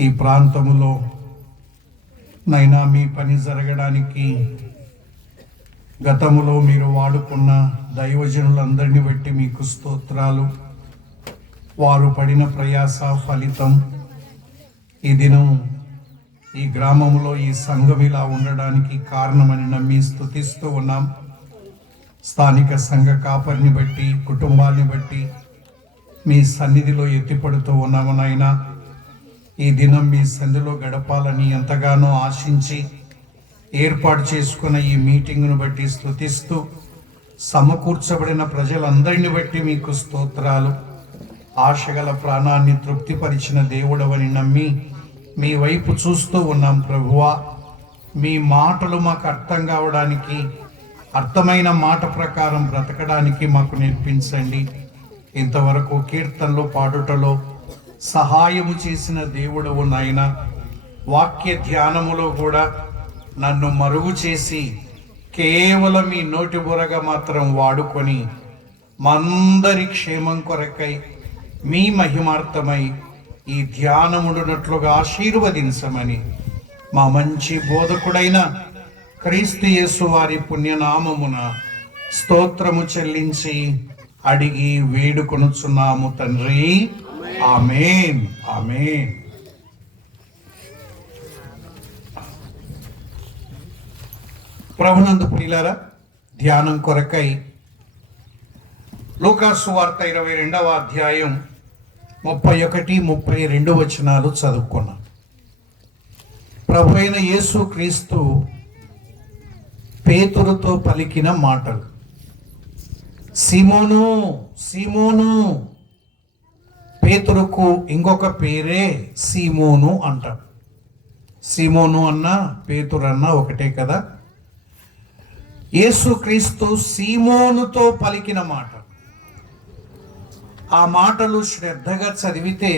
ఈ ప్రాంతములో నైనా మీ పని జరగడానికి గతములో మీరు వాడుకున్న దైవజనులందరినీ బట్టి మీకు స్తోత్రాలు. వారు పడిన ప్రయాస ఫలితం ఈ దినం ఈ గ్రామంలో ఈ సంఘం ఇలా ఉండడానికి కారణమని నమ్మి స్తుతిస్తూ ఉన్నాం. స్థానిక సంఘ కాపరిని బట్టి, కుటుంబాన్ని బట్టి మీ సన్నిధిలో ఎత్తిపడుతూ ఉన్నాము నాయనా. ఈ దినం మీ సన్నిధిలో గడపాలని ఎంతగానో ఆశించి ఏర్పాటు చేసుకున్న ఈ మీటింగ్ను బట్టి స్తుతిస్తూ, సమకూర్చబడిన ప్రజలందరిని బట్టి మీకు స్తోత్రాలు. ఆశగల ప్రాణాన్ని తృప్తిపరిచిన దేవుడవని నమ్మి మీ వైపు చూస్తూ ఉన్నాం ప్రభువా. మీ మాటలు మాకు అర్థం కావడానికి, అర్థమైన మాట ప్రకారం బ్రతకడానికి మాకు నేర్పించండి. ఇంతవరకు కీర్తనలు పాడుటలో సహాయము చేసిన దేవుడవు నాయన. వాక్య ధ్యానములో కూడా నన్ను మరుగు చేసి కేవలం మీ నోటి బురగా మాత్రం వాడుకొని మందరి క్షేమం కొరకై మీ మహిమార్థమై ఈ ధ్యానముడునట్లుగా ఆశీర్వదించమని మా మంచి బోధకుడైన క్రీస్తు యేసు వారి పుణ్యనామమున స్తోత్రము చెల్లించి అడిగి వేడుకొనుచున్నాము తండ్రి. ఆమేన్, ఆమేన్. ప్రభునందు ప్రియులారా, ధ్యానం కొరకై లూకాసు వార్త 22వ అధ్యాయం 31, 32 వచనాలు చదువుకున్నాం. ప్రభు అయిన యేసు క్రీస్తు పేతురుతో పలికిన మాటలు. సీమోను, సీమోను. పేతురుకు ఇంకొక పేరే సీమోను అంటాం. సీమోను అన్నా పేతురు అన్నా ఒకటే కదా. యేసు క్రీస్తు సీమోనుతో పలికిన మాట. ఆ మాటలు శ్రద్ధగా చదివితే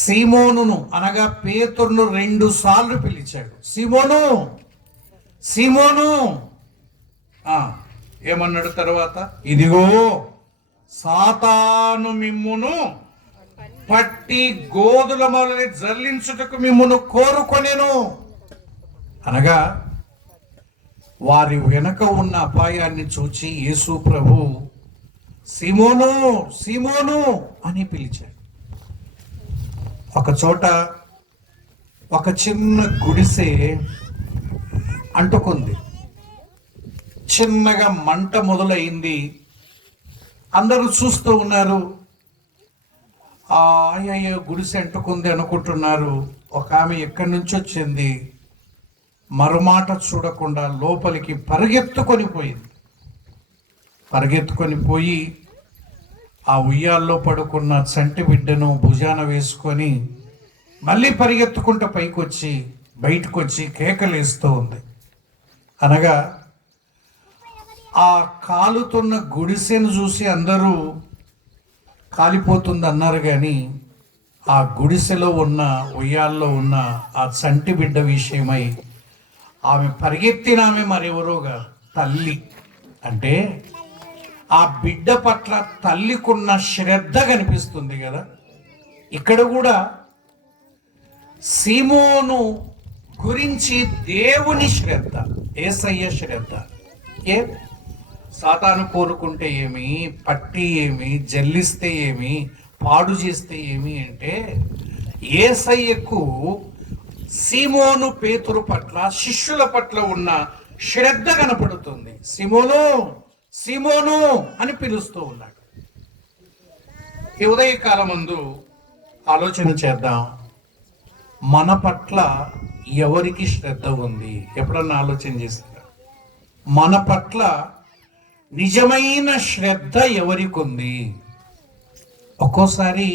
సీమోనును అనగా పేతురును 2 సార్లు పిలిచాడు. సీమోను, సీమోను. ఏమన్నాడు తర్వాత? ఇదిగో సాతాను మిమ్మును పట్టి గోధుమలని జల్లించుటకు మిమ్మును కోరుకొనెను. అనగా వారి వెనక ఉన్న అపాయాన్ని చూచి యేసు ప్రభు సీమోను, సీమోను అని పిలిచాడు. ఒక చోట ఒక చిన్న గుడిసె అంటుకుంది. చిన్నగా మంట మొదలైంది. అందరూ చూస్తూ ఉన్నారు. అయ్యో గుడిసె అంటుకుంది అనుకుంటున్నారు. ఒక ఆమె ఎక్కడి నుంచి వచ్చింది, మరుమాట చూడకుండా లోపలికి పరిగెత్తుకొని పోయింది. పరిగెత్తుకొని పోయి ఆ ఉయ్యాల్లో పడుకున్న చంటి బిడ్డను భుజాన వేసుకొని మళ్ళీ పరిగెత్తుకుంటూ పైకొచ్చి బయటకు వచ్చి కేకలేస్తూ ఉంది. అనగా ఆ కాలుతున్న గుడిసెను చూసి అందరూ కాలిపోతుంది అన్నారు, కానీ ఆ గుడిసెలో ఉన్న ఉయ్యాల్లో ఉన్న ఆ చంటి బిడ్డ విషయమై ఆమె పరిగెత్తిన ఆమె మరెవరోగా తల్లి. అంటే ఆ బిడ్డ పట్ల తల్లికున్న శ్రద్ధ కనిపిస్తుంది కదా. ఇక్కడ కూడా సీమోను గురించి దేవుని శ్రద్ధ, యేసయ్య శ్రద్ధ. సాతాను కోరుకుంటే ఏమి, పట్టి ఏమి, జల్లిస్తే ఏమి, పాడు చేస్తే ఏమి అంటే యేసయ్యకు సీమోను పేతురు పట్ల, శిష్యుల పట్ల ఉన్న శ్రద్ధ కనపడుతుంది. సీమోను, సీమోను అని పిలుస్తూ ఉన్నాడు. ఈ ఉదయకాలం ముందు ఆలోచన చేద్దాం. మన పట్ల ఎవరికి శ్రద్ధ ఉంది? ఎప్పుడన్నా ఆలోచన చేస్తారా? మన పట్ల నిజమైన శ్రద్ధ ఎవరికి ఉంది? ఒక్కోసారి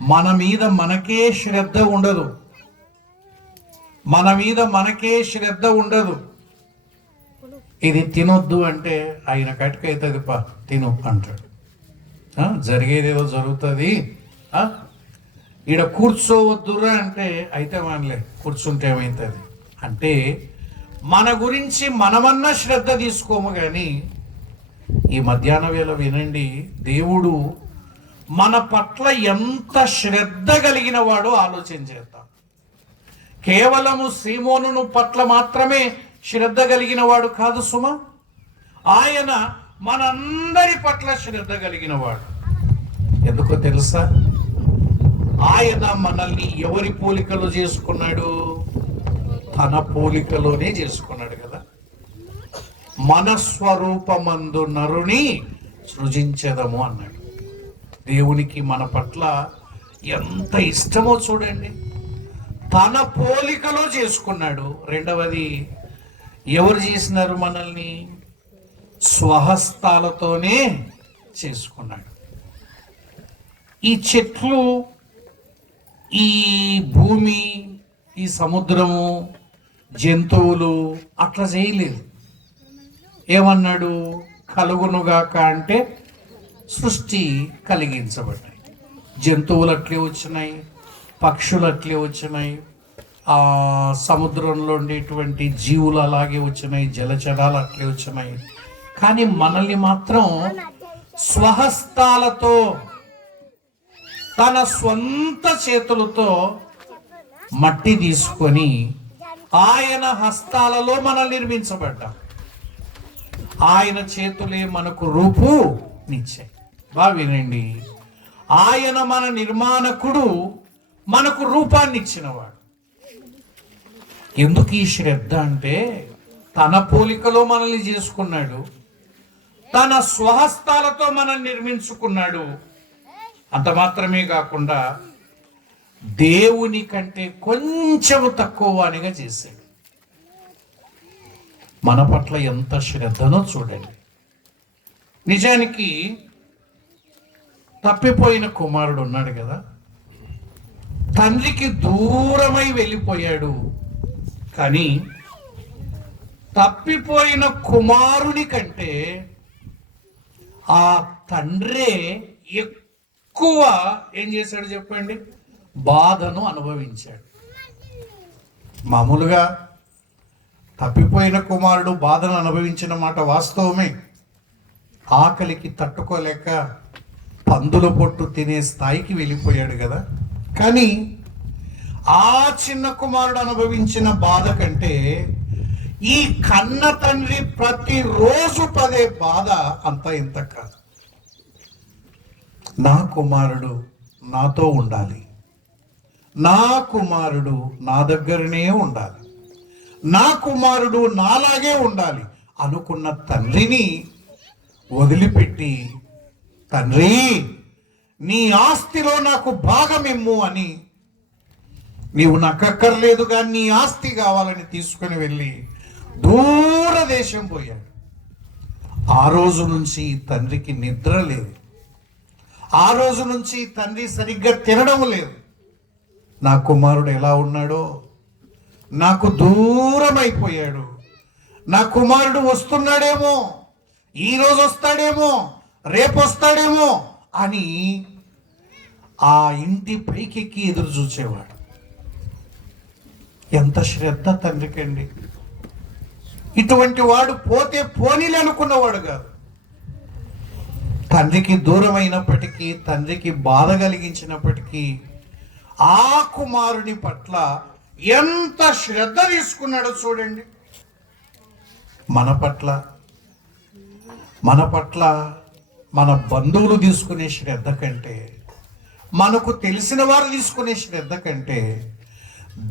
మన మీద మనకే శ్రద్ధ ఉండదు. మన మీద మనకే శ్రద్ధ ఉండదు. ఇది తినొద్దు అంటే ఆయన కట్టుకైతుంది, పా తిను అంటాడు. జరిగేదేదో జరుగుతుంది. ఈడ కూర్చోవద్దురా అంటే అయితే మనలే కూర్చుంటే ఏమవుతుంది అంటే మన గురించి మనమన్నా శ్రద్ధ తీసుకోము. కానీ ఈ మధ్యాహ్న వేళ వినండి, దేవుడు మన పట్ల ఎంత శ్రద్ధ కలిగిన వాడో ఆలోచన చేద్దాం. కేవలము సీమోను పట్ల మాత్రమే శ్రద్ధ కలిగిన వాడు కాదు సుమ, ఆయన మనందరి పట్ల శ్రద్ధ కలిగిన వాడు. ఎందుకో తెలుసా? ఆయన మనల్ని ఎవరి పోలికలో చేసుకున్నాడు? తన పోలికలోనే చేసుకున్నాడు కదా. మన స్వరూపమందు నరుని సృజించదము అన్నాడు. దేవునికి మన పట్ల ఎంత ఇష్టమో చూడండి. తన పోలికలో చేసుకున్నాడు. రెండవది, ఎవరు చేసినారు మనల్ని? స్వహస్తాలతోనే చేసుకున్నాడు. ఈ చెట్లు, ఈ భూమి, ఈ సముద్రము, జంతువులు అట్లా చేయలేదు. ఏమన్నాడు? కలుగునుగాక అంటే సృష్టి కలిగించబడ్డాయి. జంతువులు అట్లే వచ్చినాయి, పక్షులు అట్లే వచ్చినాయి, ఆ సముద్రంలో ఉండేటువంటి జీవులు అలాగే వచ్చినాయి, జలచరాలు అట్లే వచ్చినాయి. కానీ మనల్ని మాత్రం స్వహస్తాలతో, తన స్వంత చేతులతో మట్టి తీసుకొని ఆయన హస్తాలలో మనల్ని నిర్మించబడ్డాం. ఆయన చేతులే మనకు రూపునిచ్చాయి. బాగా వినండి, ఆయన మన నిర్మాణకుడు, మనకు రూపాన్ని ఇచ్చినవాడు. ఎందుకు ఈ శ్రద్ధ అంటే, తన పోలికలో మనల్ని చేసుకున్నాడు, తన స్వహస్తాలతో మనల్ని నిర్మించుకున్నాడు. అంత మాత్రమే కాకుండా దేవుని కంటే కొంచెం తక్కువ వానిగా చేశాడు. మన పట్ల ఎంత శ్రద్ధనో చూడండి. నిజానికి తప్పిపోయిన కుమారుడు ఉన్నాడు కదా, తండ్రికి దూరమై వెళ్ళిపోయాడు. కానీ తప్పిపోయిన కుమారుని కంటే ఆ తండ్రే ఎక్కువ ఏం చేశాడు చెప్పండి? బాధను అనుభవించాడు. మామూలుగా తప్పిపోయిన కుమారుడు బాధను అనుభవించిన మాట వాస్తవమే. ఆకలికి తట్టుకోలేక పందుల పొట్టు తినే స్థాయికి వెళ్ళిపోయాడు కదా. కానీ ఆ చిన్న కుమారుడు అనుభవించిన బాధ కంటే ఈ కన్న తండ్రి ప్రతిరోజు పదే బాధ అంత ఇంత కాదు. నా కుమారుడు నాతో ఉండాలి, నా కుమారుడు నా దగ్గరనే ఉండాలి, నా కుమారుడు నాలాగే ఉండాలి అనుకున్న తండ్రిని వదిలిపెట్టి, తండ్రి నీ ఆస్తిలో నాకు భాగమిమ్ము అని, నీవు నాకు అక్కర్లేదు కానీ నీ ఆస్తి కావాలని తీసుకుని వెళ్ళి దూరదేశం పోయాడు. ఆ రోజు నుంచి తండ్రికి నిద్ర లేదు. ఆ రోజు నుంచి తండ్రి సరిగ్గా తినడం లేదు. నా కుమారుడు ఎలా ఉన్నాడో, నాకు దూరం అయిపోయాడు, నా కుమారుడు వస్తున్నాడేమో, ఈరోజు వస్తాడేమో, రేపు వస్తాడేమో అని ఆ ఇంటి పైకెక్కి ఎదురు చూసేవాడు. ఎంత శ్రద్ధ తండ్రికండి. ఇటువంటి వాడు పోతే పోనీలు అనుకున్నవాడు కాదు. తండ్రికి దూరం అయినప్పటికీ, తండ్రికి బాధ కలిగించినప్పటికీ ఆ కుమారుని పట్ల ఎంత శ్రద్ధ తీసుకున్నాడో చూడండి. మన పట్ల మన బంధువులు తీసుకునే శ్రద్ధ కంటే, మనకు తెలిసిన వారు తీసుకునే శ్రద్ధ కంటే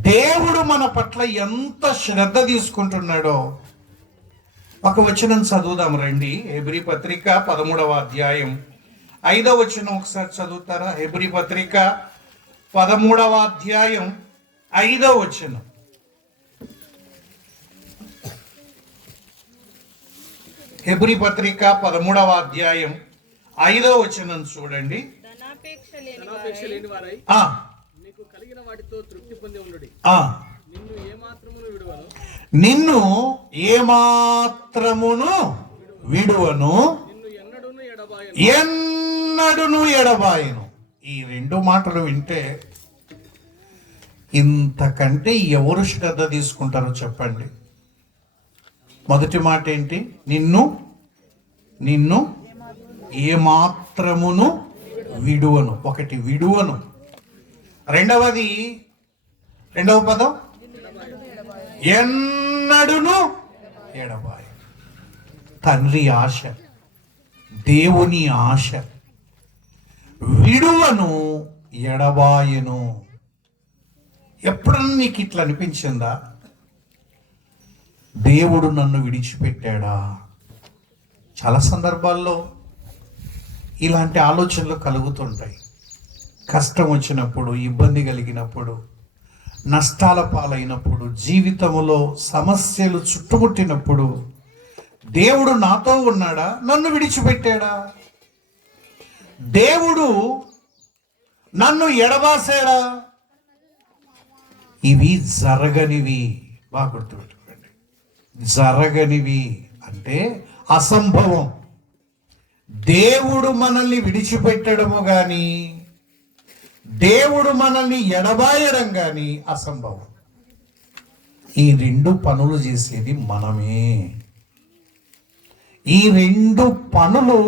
దేవుడు మన పట్ల ఎంత శ్రద్ధ తీసుకుంటున్నాడో ఒక వచనం చదువుదాం రండి. హెబ్రీ పత్రిక 13వ అధ్యాయం 5వ వచనం ఒకసారి చదువుతారా? హెబ్రీ పత్రిక 13వ అధ్యాయం 5వ వచనం. హెబ్రీ పత్రిక 13వ అధ్యాయం 5వ వచనం చూడండి. నిన్ను ఏమాత్రమును విడువను, ఎన్నడును ఎడబాయను. ఈ రెండు మాటలు వింటే ఇంతకంటే ఎవరు శ్రద్ధ తీసుకుంటారో చెప్పండి. మొదటి మాట ఏంటి? నిన్ను ఏమాత్రమును విడువను. ఒకటి విడువను, రెండవ పదం ఎన్నడును ఎడబాయి. తండ్రి ఆశ, దేవుని ఆశ, విడువను ఎడబాయను. ఎప్పుడన్నా నీకు ఇట్లా అనిపించిందా? దేవుడు నన్ను విడిచిపెట్టాడా? చాలా సందర్భాల్లో ఇలాంటి ఆలోచనలు కలుగుతుంటాయి. కష్టం వచ్చినప్పుడు, ఇబ్బంది కలిగినప్పుడు, నష్టాల పాలైనప్పుడు, జీవితంలో సమస్యలు చుట్టుముట్టినప్పుడు దేవుడు నాతో ఉన్నాడా? నన్ను విడిచిపెట్టాడా? దేవుడు నన్ను ఎడబాసాడా? ఇవి జరగనివి. బాగా గుర్తుపెట్టుకోండి. జరగనివి అంటే అసంభవం. దేవుడు మనల్ని విడిచిపెట్టడము కానీ, దేవుడు మనల్ని ఎడబాయడం కానీ అసంభవం. ఈ రెండు పనులు చేసేది మనమే. ఈ రెండు పనులు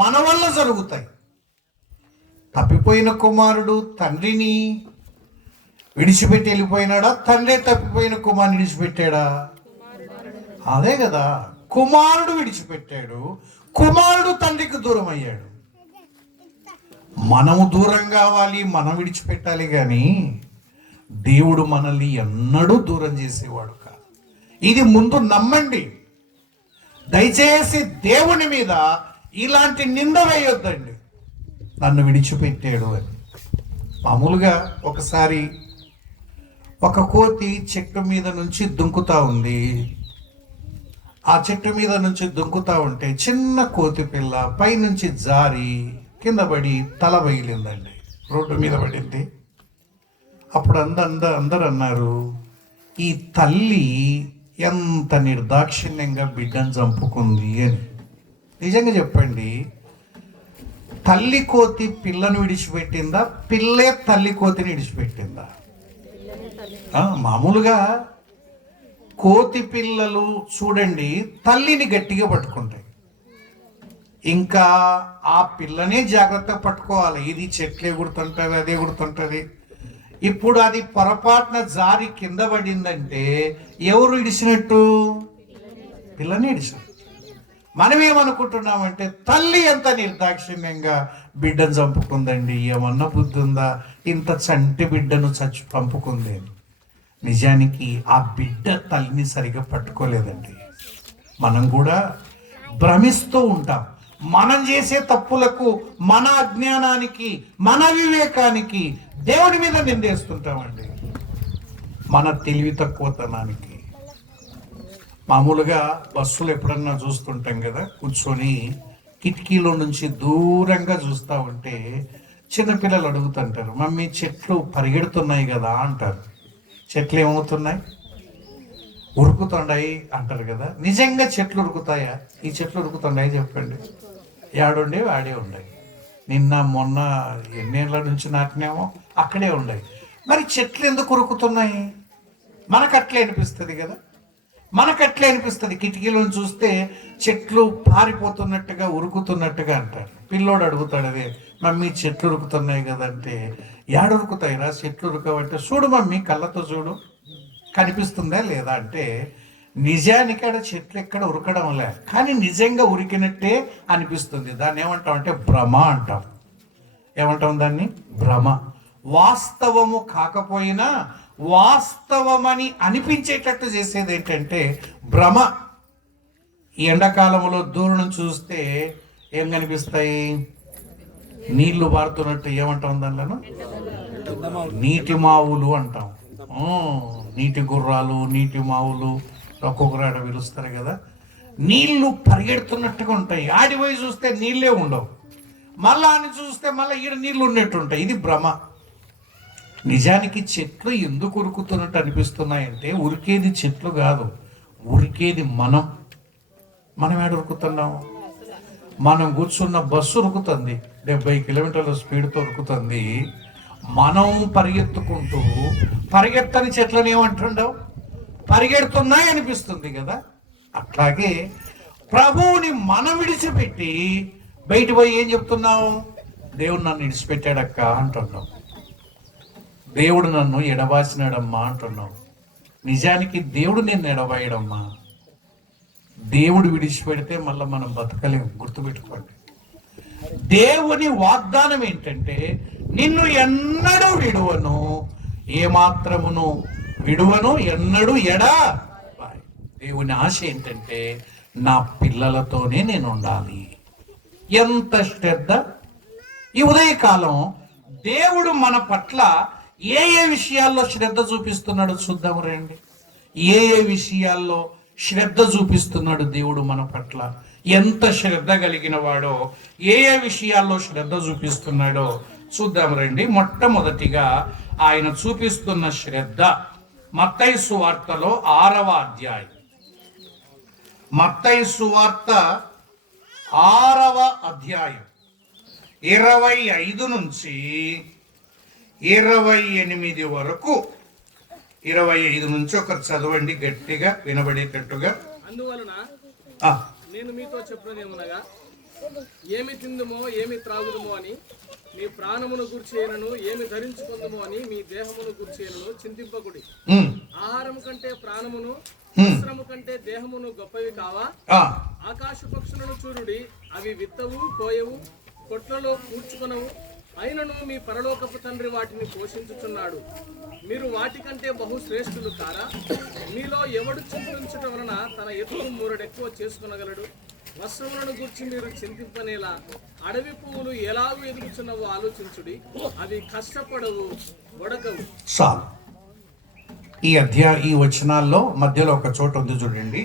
మన వల్ల జరుగుతాయి. తప్పిపోయిన కుమారుడు తండ్రిని విడిచిపెట్టి వెళ్ళిపోయినాడా? తండ్రి తప్పిపోయిన కుమారుని విడిచిపెట్టాడా? అదే కదా, కుమారుడు విడిచిపెట్టాడు, కుమారుడు తండ్రికి దూరం అయ్యాడు. మనము దూరం కావాలి, మనం విడిచిపెట్టాలి, కానీ దేవుడు మనల్ని ఎన్నడూ దూరం చేసేవాడు కాదు. ఇది ముందు నమ్మండి. దయచేసి దేవుని మీద ఇలాంటి నింద వేయొద్దండి, నన్ను విడిచిపెట్టాడు అని. మామూలుగా ఒకసారి ఒక కోతి చెట్టు మీద నుంచి దుంకుతా ఉంది. ఆ చెట్టు మీద నుంచి దుంకుతా ఉంటే చిన్న కోతి పిల్ల పైనుంచి జారి కింద పడి తల బయలిందండి, రోడ్డు మీద పడింది. అప్పుడు అందరు అన్నారు, ఈ తల్లి ఎంత నిర్దాక్షిణ్యంగా బిడ్డను చంపుకుంది అని. నిజంగా చెప్పండి, తల్లి కోతి పిల్లను విడిచిపెట్టిందా? పిల్లే తల్లి కోతిని విడిచిపెట్టిందా? మామూలుగా కోతి పిల్లలు చూడండి తల్లిని గట్టిగా పట్టుకుంటాయి, ఇంకా ఆ పిల్లనే జాగ్రత్తగా పట్టుకోవాలి. ఇది చెట్లు ఎగురుతుంటుంది, అది ఎగురుతుంటుంది. ఇప్పుడు అది పొరపాటున జారి కింద పడిందంటే ఎవరు ఇడిచినట్టు? పిల్లని ఇడిచినట్టు. మనం ఏమనుకుంటున్నామంటే తల్లి ఎంత నిర్దాక్షిణ్యంగా బిడ్డను చంపుకుందండి, ఏమన్నా బుద్ధి ఉందా, ఇంత చంటి బిడ్డను పంపుకుంది అని. నిజానికి ఆ బిడ్డ తల్లిని సరిగా పట్టుకోలేదండి. మనం కూడా భ్రమిస్తూ ఉంటాం. మనం చేసే తప్పులకు, మన అజ్ఞానానికి, మన వివేకానికి దేవుడి మీద నిందేస్తుంటామండి, మన తెలివి తక్కువతనానికి. మామూలుగా బస్సులు ఎప్పుడన్నా చూస్తుంటాం కదా, కూర్చొని కిటికీలో నుంచి దూరంగా చూస్తూ ఉంటే చిన్నపిల్లలు అడుగుతుంటారు, మమ్మీ చెట్లు పరిగెడుతున్నాయి కదా అంటారు. చెట్లు ఏమవుతున్నాయి? ఉరుకుతున్నాయి అంటారు కదా. నిజంగా చెట్లు ఉరుకుతాయా? ఈ చెట్లు ఉరుకుతున్నాయి చెప్పండి. ఏడుండేవి ఆడే ఉన్నాయి. నిన్న మొన్న ఎన్నేళ్ళ నుంచి నాటినేమో అక్కడే ఉన్నాయి. మరి చెట్లు ఎందుకు ఉరుకుతున్నాయి? మనకు అట్లే అనిపిస్తుంది కదా, మనకు అట్లే అనిపిస్తుంది. కిటికీలను చూస్తే చెట్లు పారిపోతున్నట్టుగా, ఉరుకుతున్నట్టుగా అంటారు. పిల్లోడు అడుగుతాడు, అదే మమ్మీ చెట్లు ఉరుకుతున్నాయి కదంటే, ఏడురుకుతాయిరా చెట్లు ఉరకవంటే, చూడు మమ్మీ కళ్ళతో చూడు కనిపిస్తుందా లేదా అంటే, నిజానికి ఆడ చెట్లు ఎక్కడ ఉరకడం లే, కానీ నిజంగా ఉరికినట్టే అనిపిస్తుంది. దాన్ని ఏమంటాం అంటే భ్రమ అంటాం. ఏమంటాం దాన్ని? భ్రమ. వాస్తవము కాకపోయినా వాస్తవమని అనిపించేటట్టు చేసేది ఏంటంటే భ్రమ. ఈ ఎండాకాలంలో దూరం చూస్తే ఏం కనిపిస్తాయి? నీళ్లు పారుతున్నట్టు. ఏమంటాం దానిలో? నీటి మావులు అంటాం. నీటి గుర్రాలు, నీటి మావులు ఒక్కొక్కరాడ పిలుస్తారు కదా. నీళ్లు పరిగెడుతున్నట్టుగా ఉంటాయి. ఆడిపోయి చూస్తే నీళ్ళే ఉండవు, మళ్ళా అని చూస్తే మళ్ళీ ఈడ నీళ్లు ఉన్నట్టు ఉంటాయి. ఇది భ్రమ. నిజానికి చెట్లు ఎందుకు ఉరుకుతున్నట్టు అనిపిస్తున్నాయంటే, ఉరికేది చెట్లు కాదు, ఉరికేది మనం. మనం ఏడ ఉరుకుతున్నాము? మనం కూర్చున్న బస్సు ఉరుకుతుంది, 70 కిలోమీటర్ల స్పీడ్తో ఉరుకుతుంది. మనం పరిగెత్తుకుంటూ పరిగెత్తని చెట్లను ఏమంటుండవు, పరిగెడుతున్నాయి అనిపిస్తుంది కదా. అట్లాగే ప్రభువుని మనం విడిచిపెట్టి బయట పోయి ఏం చెప్తున్నావు? దేవుడు నన్ను విడిచిపెట్టాడక్క అంటున్నావు, దేవుడు నన్ను ఎడబాసినాడమ్మా అంటున్నావు. నిజానికి దేవుడు నిన్ను ఎడబాయడమ్మా. దేవుడు విడిచిపెడితే మళ్ళీ మనం బతకలేము. గుర్తుపెట్టుకోండి. దేవుని వాగ్దానం ఏంటంటే నిన్ను ఎన్నడూ విడువను, ఏమాత్రమును విడువను, ఎన్నడూ దేవుని ఆశ ఏంటంటే నా పిల్లలతోనే నేను ఉండాలి. ఎంత శ్రద్ధ! ఈ ఉదయకాలం దేవుడు మన పట్ల ఏ ఏ విషయాల్లో శ్రద్ధ చూపిస్తున్నాడో చూద్దాము రండి. ఏ ఏ విషయాల్లో శ్రద్ధ చూపిస్తున్నాడు దేవుడు మన పట్ల, ఎంత శ్రద్ధ కలిగిన వాడో, ఏ ఏ విషయాల్లో శ్రద్ధ చూపిస్తున్నాడో చూద్దాం రండి. మొట్టమొదటిగా ఆయన చూపిస్తున్న శ్రద్ధ మత్తయి సువార్తలో 6వ అధ్యాయం. మత్తయి సువార్త 6వ అధ్యాయం 25 నుంచి 28 వరకు. 25 నుంచి ఒకరు చదవండి గట్టిగా వినబడేటట్టుగా. అందువలన నేను మీతో చెప్పునేమనగా, ఏమి తిందుమో ఏమి త్రాగుదుమో అని మీ ప్రాణమును గుర్చేయనను, ఏమి ధరించుకుందుమో అని మీ దేహమును గుర్చేయనను చింతింపకుడి. ఆహారము కంటే ప్రాణమును, వస్త్రము కంటే దేహమును గొప్పవి కావా? ఆకాశ పక్షులను చూడుడి, అవి విత్తవు, కోయవు, కొట్లలో కూర్చుకొనవు, అయినను మీ పరలోకపు తండ్రి వాటిని పోషించుచున్నాడు. మీరు వాటికంటే బహు శ్రేష్ఠులు కారా? మీలో ఎవడు చింతించుట వలన తన ఎత్తుకు మూరడెక్కువ చేసుకునగలడు? వస్త్రములను గురించి మీరు చింతింపనేలా, అడవి పువ్వులు ఎలాగూ ఎదుగుచున్నవో ఆలోచించుడి, అవి కష్టపడవు, వడకవు. చాలు. ఈ వచనాల్లో మధ్యలో ఒక చోట ఉంది చూడండి,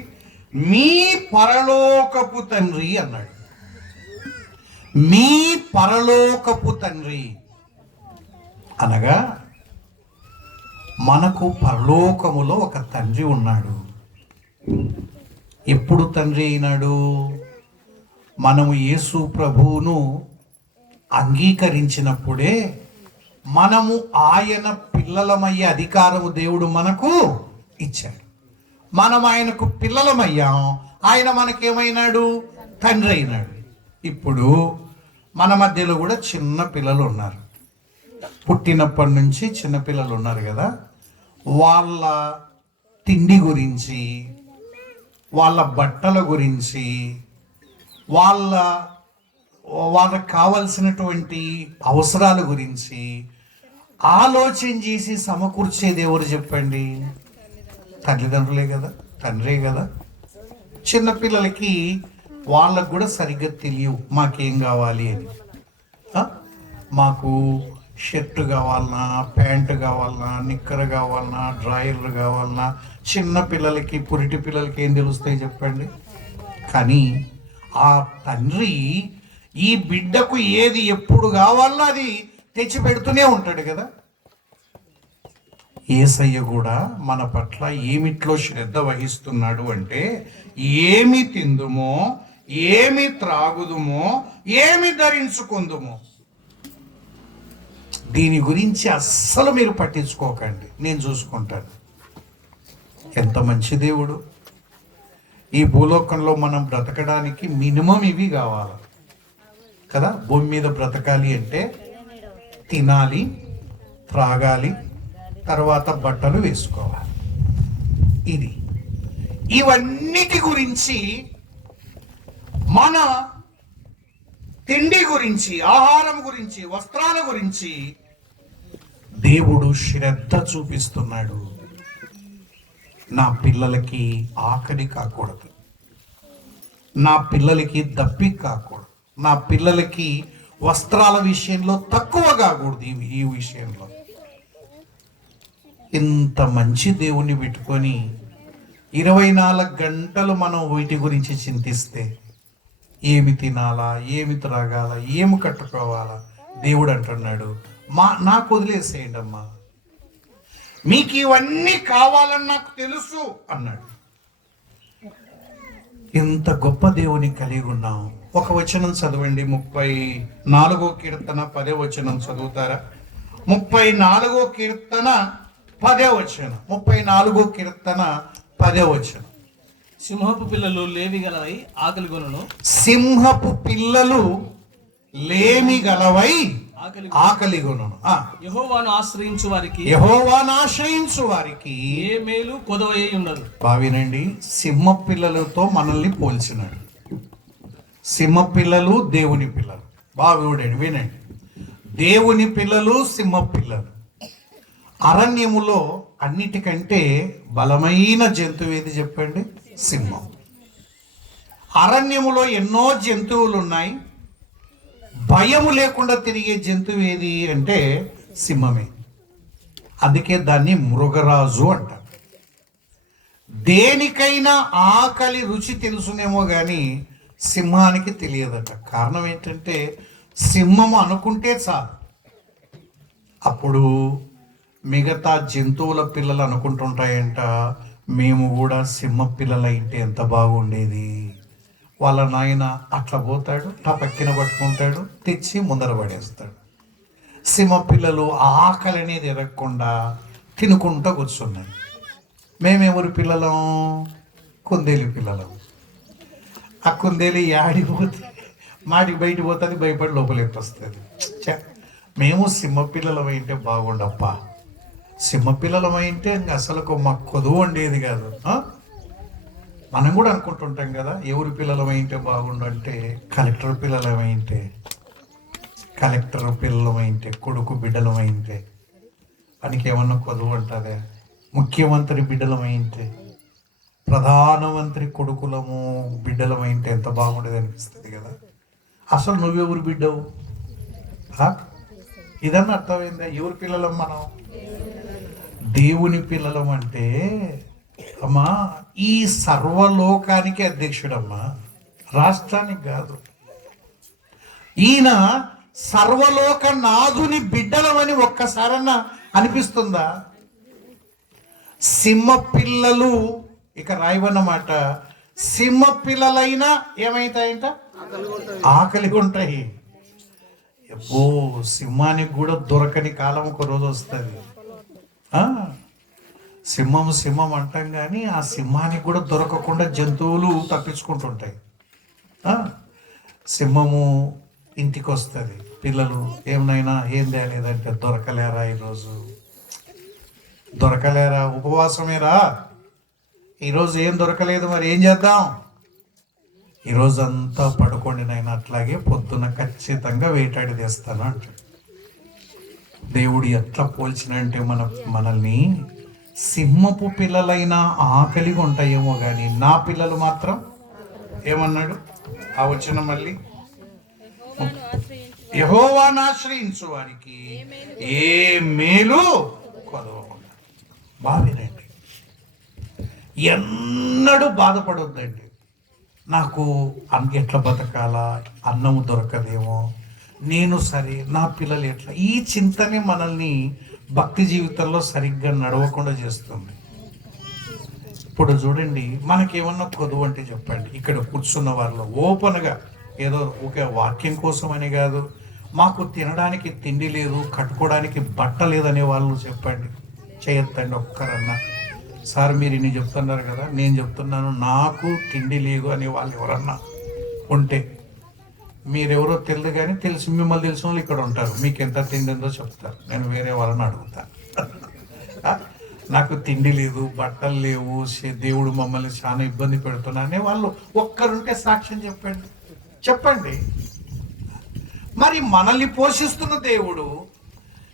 మీ పరలోకపు తండ్రి అన్నాడు. మీ పరలోకపు తండ్రి అనగా మనకు పరలోకములో ఒక తండ్రి ఉన్నాడు. ఎప్పుడు తండ్రి అయినాడు? మనము యేసు ప్రభువును అంగీకరించినప్పుడే మనము ఆయన పిల్లలమయ్యే అధికారము దేవుడు మనకు ఇచ్చాడు. మనం ఆయనకు పిల్లలమయ్యాం, ఆయన మనకేమైనాడు? తండ్రి అయినాడు. ఇప్పుడు మన మధ్యలో కూడా చిన్న పిల్లలు ఉన్నారు. పుట్టినప్పటి నుంచి చిన్నపిల్లలు ఉన్నారు కదా, వాళ్ళ తిండి గురించి, వాళ్ళ బట్టల గురించి, వాళ్ళకి కావలసినటువంటి అవసరాల గురించి ఆలోచన చేసి సమకూర్చేది ఎవరు చెప్పండి? తల్లిదండ్రులే కదా, తండ్రే కదా. చిన్నపిల్లలకి వాళ్ళకు కూడా సరిగ్గా తెలియవు మాకేం కావాలి అని. మాకు షర్టు కావాలన్నా, ప్యాంటు కావాలన్నా, నిక్కర్ కావాలన్నా, డ్రాయర్లు కావాలన్నా, చిన్న పిల్లలకి, పురిటి పిల్లలకి ఏం తెలుస్తాయి చెప్పండి? కానీ ఆ తండ్రి ఈ బిడ్డకు ఏది ఎప్పుడు కావాలన్నా అది తెచ్చి పెడుతూనే ఉంటాడు కదా. యేసయ్య కూడా మన పట్ల ఏమిట్లో శ్రద్ధ వహిస్తున్నాడు అంటే, ఏమి తిందుమో, ఏమి త్రాగుదుమో, ఏమి ధరించుకుందుమో, దీని గురించి అస్సలు మీరు పట్టించుకోకండి, నేను చూసుకుంటాను. ఎంత మంచి దేవుడు! ఈ భూలోకంలో మనం బ్రతకడానికి మినిమం ఇవి కావాలి కదా. భూమి మీద బ్రతకాలి అంటే తినాలి, త్రాగాలి, తర్వాత బట్టలు వేసుకోవాలి. ఇవన్నిటి గురించి, మన తిండి గురించి, ఆహారం గురించి, వస్త్రాల గురించి దేవుడు శ్రద్ధ చూపిస్తున్నాడు. నా పిల్లలకి ఆకలి కాకూడదు, నా పిల్లలకి దప్పిక కాకూడదు, నా పిల్లలకి వస్త్రాల విషయంలో తక్కువ కాకూడదు. ఈ విషయంలో ఇంత మంచి దేవుణ్ణి పెట్టుకొని 24 గంటలు మనం వీటి గురించి చింతిస్తే, ఏమి తినాలా, ఏమి త్రాగాల, ఏమి కట్టుకోవాలా, దేవుడు అంటున్నాడు నాకు వదిలేసేయండి అమ్మా, మీకు ఇవన్నీ కావాలని నాకు తెలుసు అన్నాడు. ఇంత గొప్ప దేవుని కలిగి ఉన్నాం. ఒక వచనం చదవండి, 34వ కీర్తన 10వ వచనం చదువుతారా? 34వ కీర్తన 10వ వచనం. 34వ కీర్తన 10వ వచనం. సింహపు పిల్లలు లేవి గలవై ఆకలి గొనును. సింహపు పిల్లలు లేమి గలవై ఆకలి ఆకలిగొనును. యెహోవాను ఆశ్రయించు వారికి యెహోవాను ఆశ్రయించు వారికి ఏ మేలు కొదవై ఉండదు. బావినండి, సింహ పిల్లలతో మనల్ని పోల్చినాడు. సింహ పిల్లలు దేవుని పిల్లలు. బావిడండి, వినండి. దేవుని పిల్లలు సింహ పిల్లలు. అరణ్యములో అన్నిటికంటే బలమైన జంతువు ఏది చెప్పండి? సింహం. అరణ్యములో ఎన్నో జంతువులు ఉన్నాయి. భయము లేకుండా తిరిగే జంతువు ఏది అంటే సింహమే. అందుకే దాన్ని మృగరాజు అంటారు. దేనికైనా ఆకలి రుచి తెలుసునేమో కానీ సింహానికి తెలియదట. కారణం ఏంటంటే సింహం అనుకుంటే చాలు, అప్పుడు మిగతా జంతువుల పిల్లలు అనుకుంటుంటాయంట, మేము కూడా సింహ పిల్లలు అయితే ఎంత బాగుండేది. వాళ్ళ నాయన అట్లా పోతాడు, ఆ పక్కన పట్టుకుంటాడు, తెచ్చి ముందర పడేస్తాడు. సింహ పిల్లలు ఆకలి అనేది ఎరగకుండా తినుకుంటూ కూర్చున్నాయి. మేమెవరి పిల్లలం? కుందేలు పిల్లలం. ఆ కుందేలు ఆడిపోతే మాటికి బయటికి పోతుంది, భయపడి లోపలికి వస్తుంది. మేము సింహ పిల్లలం అయితే బాగుండప్ప, సింహ పిల్లలం అయితే అసలు మాకు కొదువు ఉండేది కాదు. మనం కూడా అనుకుంటుంటాం కదా, ఎవరి పిల్లలమైంటే బాగుండు అంటే కలెక్టర్ పిల్లలమైంటే, కలెక్టర్ పిల్లలమైంటే, కొడుకు బిడ్డలమైంటే వానికి ఏమన్నా కొదువు ఉంటుందే? ముఖ్యమంత్రి బిడ్డలమైంటే, ప్రధానమంత్రి కొడుకులము బిడ్డలమైంటే ఎంత బాగుండేది అనిపిస్తుంది కదా. అసలు నువ్వెవరు బిడ్డవు? ఇదన్నా అర్థమైందా? ఎవరి పిల్లలం మనం? దేవుని పిల్లలం అంటే అమ్మా ఈ సర్వలోకానికి అధ్యక్షుడమ్మా, రాష్ట్రానికి కాదు. ఈయన సర్వలోక నాథుని బిడ్డలమని ఒక్కసారన్నా అనిపిస్తుందా? సింహ పిల్లలు, ఇక రాయవన్నమాట, సింహ పిల్లలైనా ఏమైతాయంట? ఆకలి ఉంటాయి. ఎప్పో సింహానికి కూడా దొరకని కాలం ఒక రోజు వస్తుంది. సింహం సింహం అంటాం కానీ ఆ సింహానికి కూడా దొరకకుండా జంతువులు తప్పించుకుంటుంటాయి. సింహము ఇంటికి వస్తుంది, పిల్లలు ఏమైనా ఏం తేలేదంటే దొరకలేరా, ఈరోజు దొరకలేరా, ఉపవాసమేరా, ఈరోజు ఏం దొరకలేదు, మరి ఏం చేద్దాం, ఈరోజంతా పడుకోండి నాయన, అట్లాగే పొద్దున ఖచ్చితంగా వేటాడి తెస్తాను అంటాడు. దేవుడు ఎట్లా పోల్చినంటే మనల్ని సింహపు పిల్లలైనా ఆకలిగా ఉంటాయేమో కానీ నా పిల్లలు మాత్రం ఏమన్నాడు ఆ వచ్చిన మళ్ళీ? యెహోవాను ఆశ్రయించు వారికి ఏ మేలు కొదవకుండా. బావినండి, ఎన్నడూ బాధపడొద్దండి. నాకు ఎట్లా బతకాలా, అన్నము దొరకదేమో, నేను సరే, నా పిల్లలు ఎట్లా, ఈ చింతనే మనల్ని భక్తి జీవితంలో సరిగ్గా నడవకుండా చేస్తుంది. ఇప్పుడు చూడండి, మనకేమన్నా కొదువు అంటే చెప్పండి. ఇక్కడ కూర్చున్న వాళ్ళు ఓపెన్గా, ఏదో ఒక వాక్యం కోసమని కాదు, మాకు తినడానికి తిండి లేదు, కట్టుకోవడానికి బట్ట లేదనే వాళ్ళు చెప్పండి, చేయొద్దండి ఒక్కరన్నా. సార్ మీరు ఇన్ని చెప్తున్నారు కదా, నేను చెప్తున్నాను నాకు తిండి లేదు అనే వాళ్ళు ఎవరన్నా ఉంటే, మీరెవరో తెలియదు కానీ తెలిసి మిమ్మల్ని తెలిసిన వాళ్ళు ఇక్కడ ఉంటారు, మీకు ఎంత తిండి ఉందో చెప్తారు. నేను వేరే వాళ్ళని అడుగుతాను, నాకు తిండి లేదు, బట్టలు లేవు, దేవుడు మమ్మల్ని చాలా ఇబ్బంది పెడుతున్నా అనే వాళ్ళు ఒక్కరుంటే సాక్ష్యం చెప్పండి, చెప్పండి. మరి మనల్ని పోషిస్తున్న దేవుడు,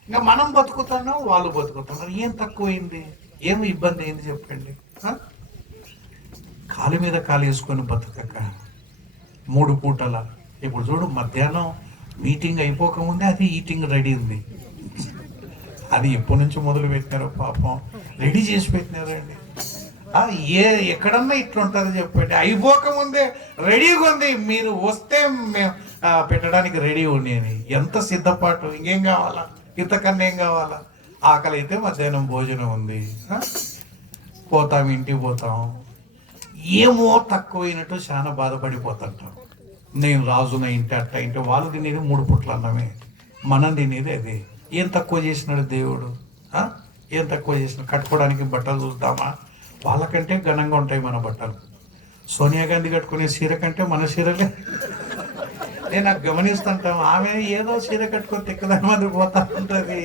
ఇంకా మనం బతుకుతున్నాం, వాళ్ళు బతుకుతున్నారు, ఏం తక్కువైంది, ఏమి ఇబ్బంది అయింది చెప్పండి? కాలు మీద కాలు వేసుకొని బతకక 3 పూటల, ఇప్పుడు చూడు మధ్యాహ్నం మీటింగ్ అయిపోకముందే అది ఈటింగ్ రెడీ ఉంది. అది ఎప్పటి నుంచి మొదలు పెట్టినారో పాపం, రెడీ చేసి పెట్టినారండి. ఎక్కడన్నా ఇట్లా ఉంటుంది చెప్పండి, అయిపోకముందే రెడీగా ఉంది, మీరు వస్తే మేము పెట్టడానికి రెడీ ఉంది అని. ఎంత సిద్ధపాటు, ఇంకేం కావాలా, ఇంతకన్నా ఏం కావాలా? ఆకలి అయితే మధ్యాహ్నం భోజనం ఉంది, పోతాం, ఇంటికి పోతాం, ఏమో తక్కువైనట్టు చాలా బాధపడిపోతుంటాం. నేను రాజున ఇంటి అట్ట ఇంటి, వాళ్ళు తినేది 3 పూట్ల అన్నమే, మనం తినేది అదే. ఏం తక్కువ చేసినాడు దేవుడు? ఏం తక్కువ చేసిన? కట్టుకోవడానికి బట్టలు చూద్దామా, వాళ్ళకంటే ఘనంగా ఉంటాయి మన బట్టలు. సోనియా గాంధీ కట్టుకునే చీర కంటే మన చీరలే నేను నాకు గమనిస్తుంటాం, ఆమె ఏదో చీర కట్టుకొని తిక్కదాని మాదిరి పోతా ఉంటుంది.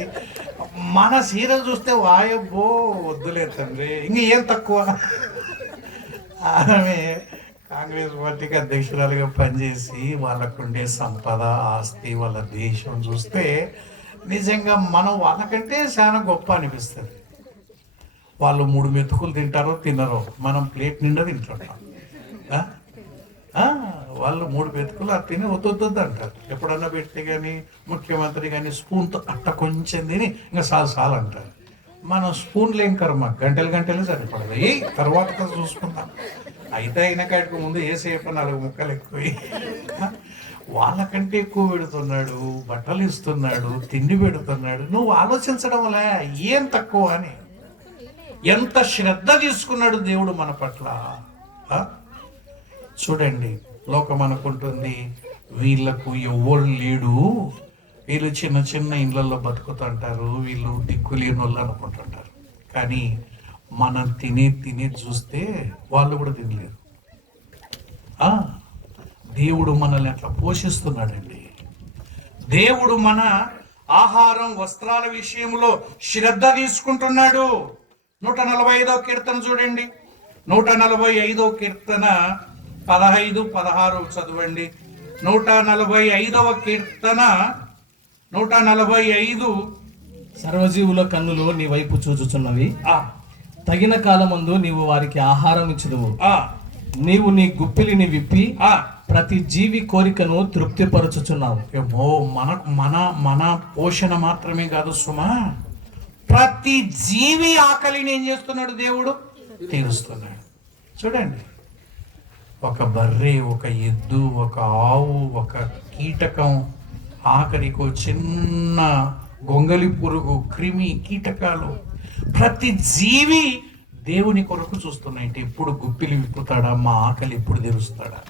మన చీర చూస్తే వాయబ్బో వద్దులే తండ్రి, ఇంక ఏం తక్కువ. ఆమె కాంగ్రెస్ పార్టీకి అధ్యక్షురాలుగా పనిచేసి వాళ్ళకుండే సంపద, ఆస్తి, వాళ్ళ దేశం చూస్తే నిజంగా మనం వాళ్ళకంటే చాలా గొప్ప అనిపిస్తుంది. వాళ్ళు 3 మెతుకులు తింటారో తినరో, మనం ప్లేట్ నిండా తింటుంటాం. వాళ్ళు 3 మెతుకులు అది తిని వద్దు అంటారు. ఎప్పుడన్నా పెడితే కానీ ముఖ్యమంత్రి కానీ స్పూన్తో అట్ట కొంచెం తిని ఇంకా చాలు అంటారు. మనం స్పూన్లు ఏం కర్మ, గంటలు సరిపడదు. తర్వాత చూసుకుందాం. అయితే అయిన కాడికి ముందు ఏసేపు 4 ముక్కలు ఎక్కువ. వాళ్ళకంటే ఎక్కువ పెడుతున్నాడు, బట్టలు ఇస్తున్నాడు, తిండి పెడుతున్నాడు. నువ్వు ఆలోచించడం వల్ల ఏం తక్కువ అని. ఎంత శ్రద్ధ తీసుకున్నాడు దేవుడు మన పట్ల. చూడండి, లోకం అనుకుంటుంది వీళ్ళకు ఎవ్వరు లేడు, వీళ్ళు చిన్న చిన్న ఇళ్ళల్లో బతుకుతుంటారు, వీళ్ళు దిక్కులేని వాళ్ళు అనుకుంటుంటారు. కానీ మనం తినే చూస్తే వాళ్ళు కూడా తినలేరు. దేవుడు మనల్ని అట్లా పోషిస్తున్నాడండి. దేవుడు మన ఆహారం, వస్త్రాల విషయంలో శ్రద్ధ తీసుకుంటున్నాడు. 145వ కీర్తన చూడండి. 145వ కీర్తన 15, 16 చదవండి. 145వ కీర్తన 145. సర్వజీవుల కన్నులు నీ వైపు చూచుచున్నవి, తగిన కాలమందు నీవు వారికి ఆహారం ఇచ్చుదువు. నీవు నీ గుప్పిలిని విప్పి ప్రతి జీవి కోరికను తృప్తిపరచుచున్నావు. ఏమో మన పోషణ మాత్రమే కాదు సుమా, ప్రతి జీవి ఆకలిని ఏం చేస్తున్నాడు దేవుడు? తీరుస్తున్నాడు. చూడండి, ఒక బర్రె, ఒక ఎద్దు, ఒక ఆవు, ఒక కీటకం, ఆఖరికి చిన్న గొంగలి పురుగు, క్రిమి కీటకాలు, ప్రతి జీవి దేవుని కొరకు చూస్తున్నాయి. ఎప్పుడు గుప్పిలి విప్పుతాడా, మా ఆకలి ఎప్పుడు తెరుస్తాడా?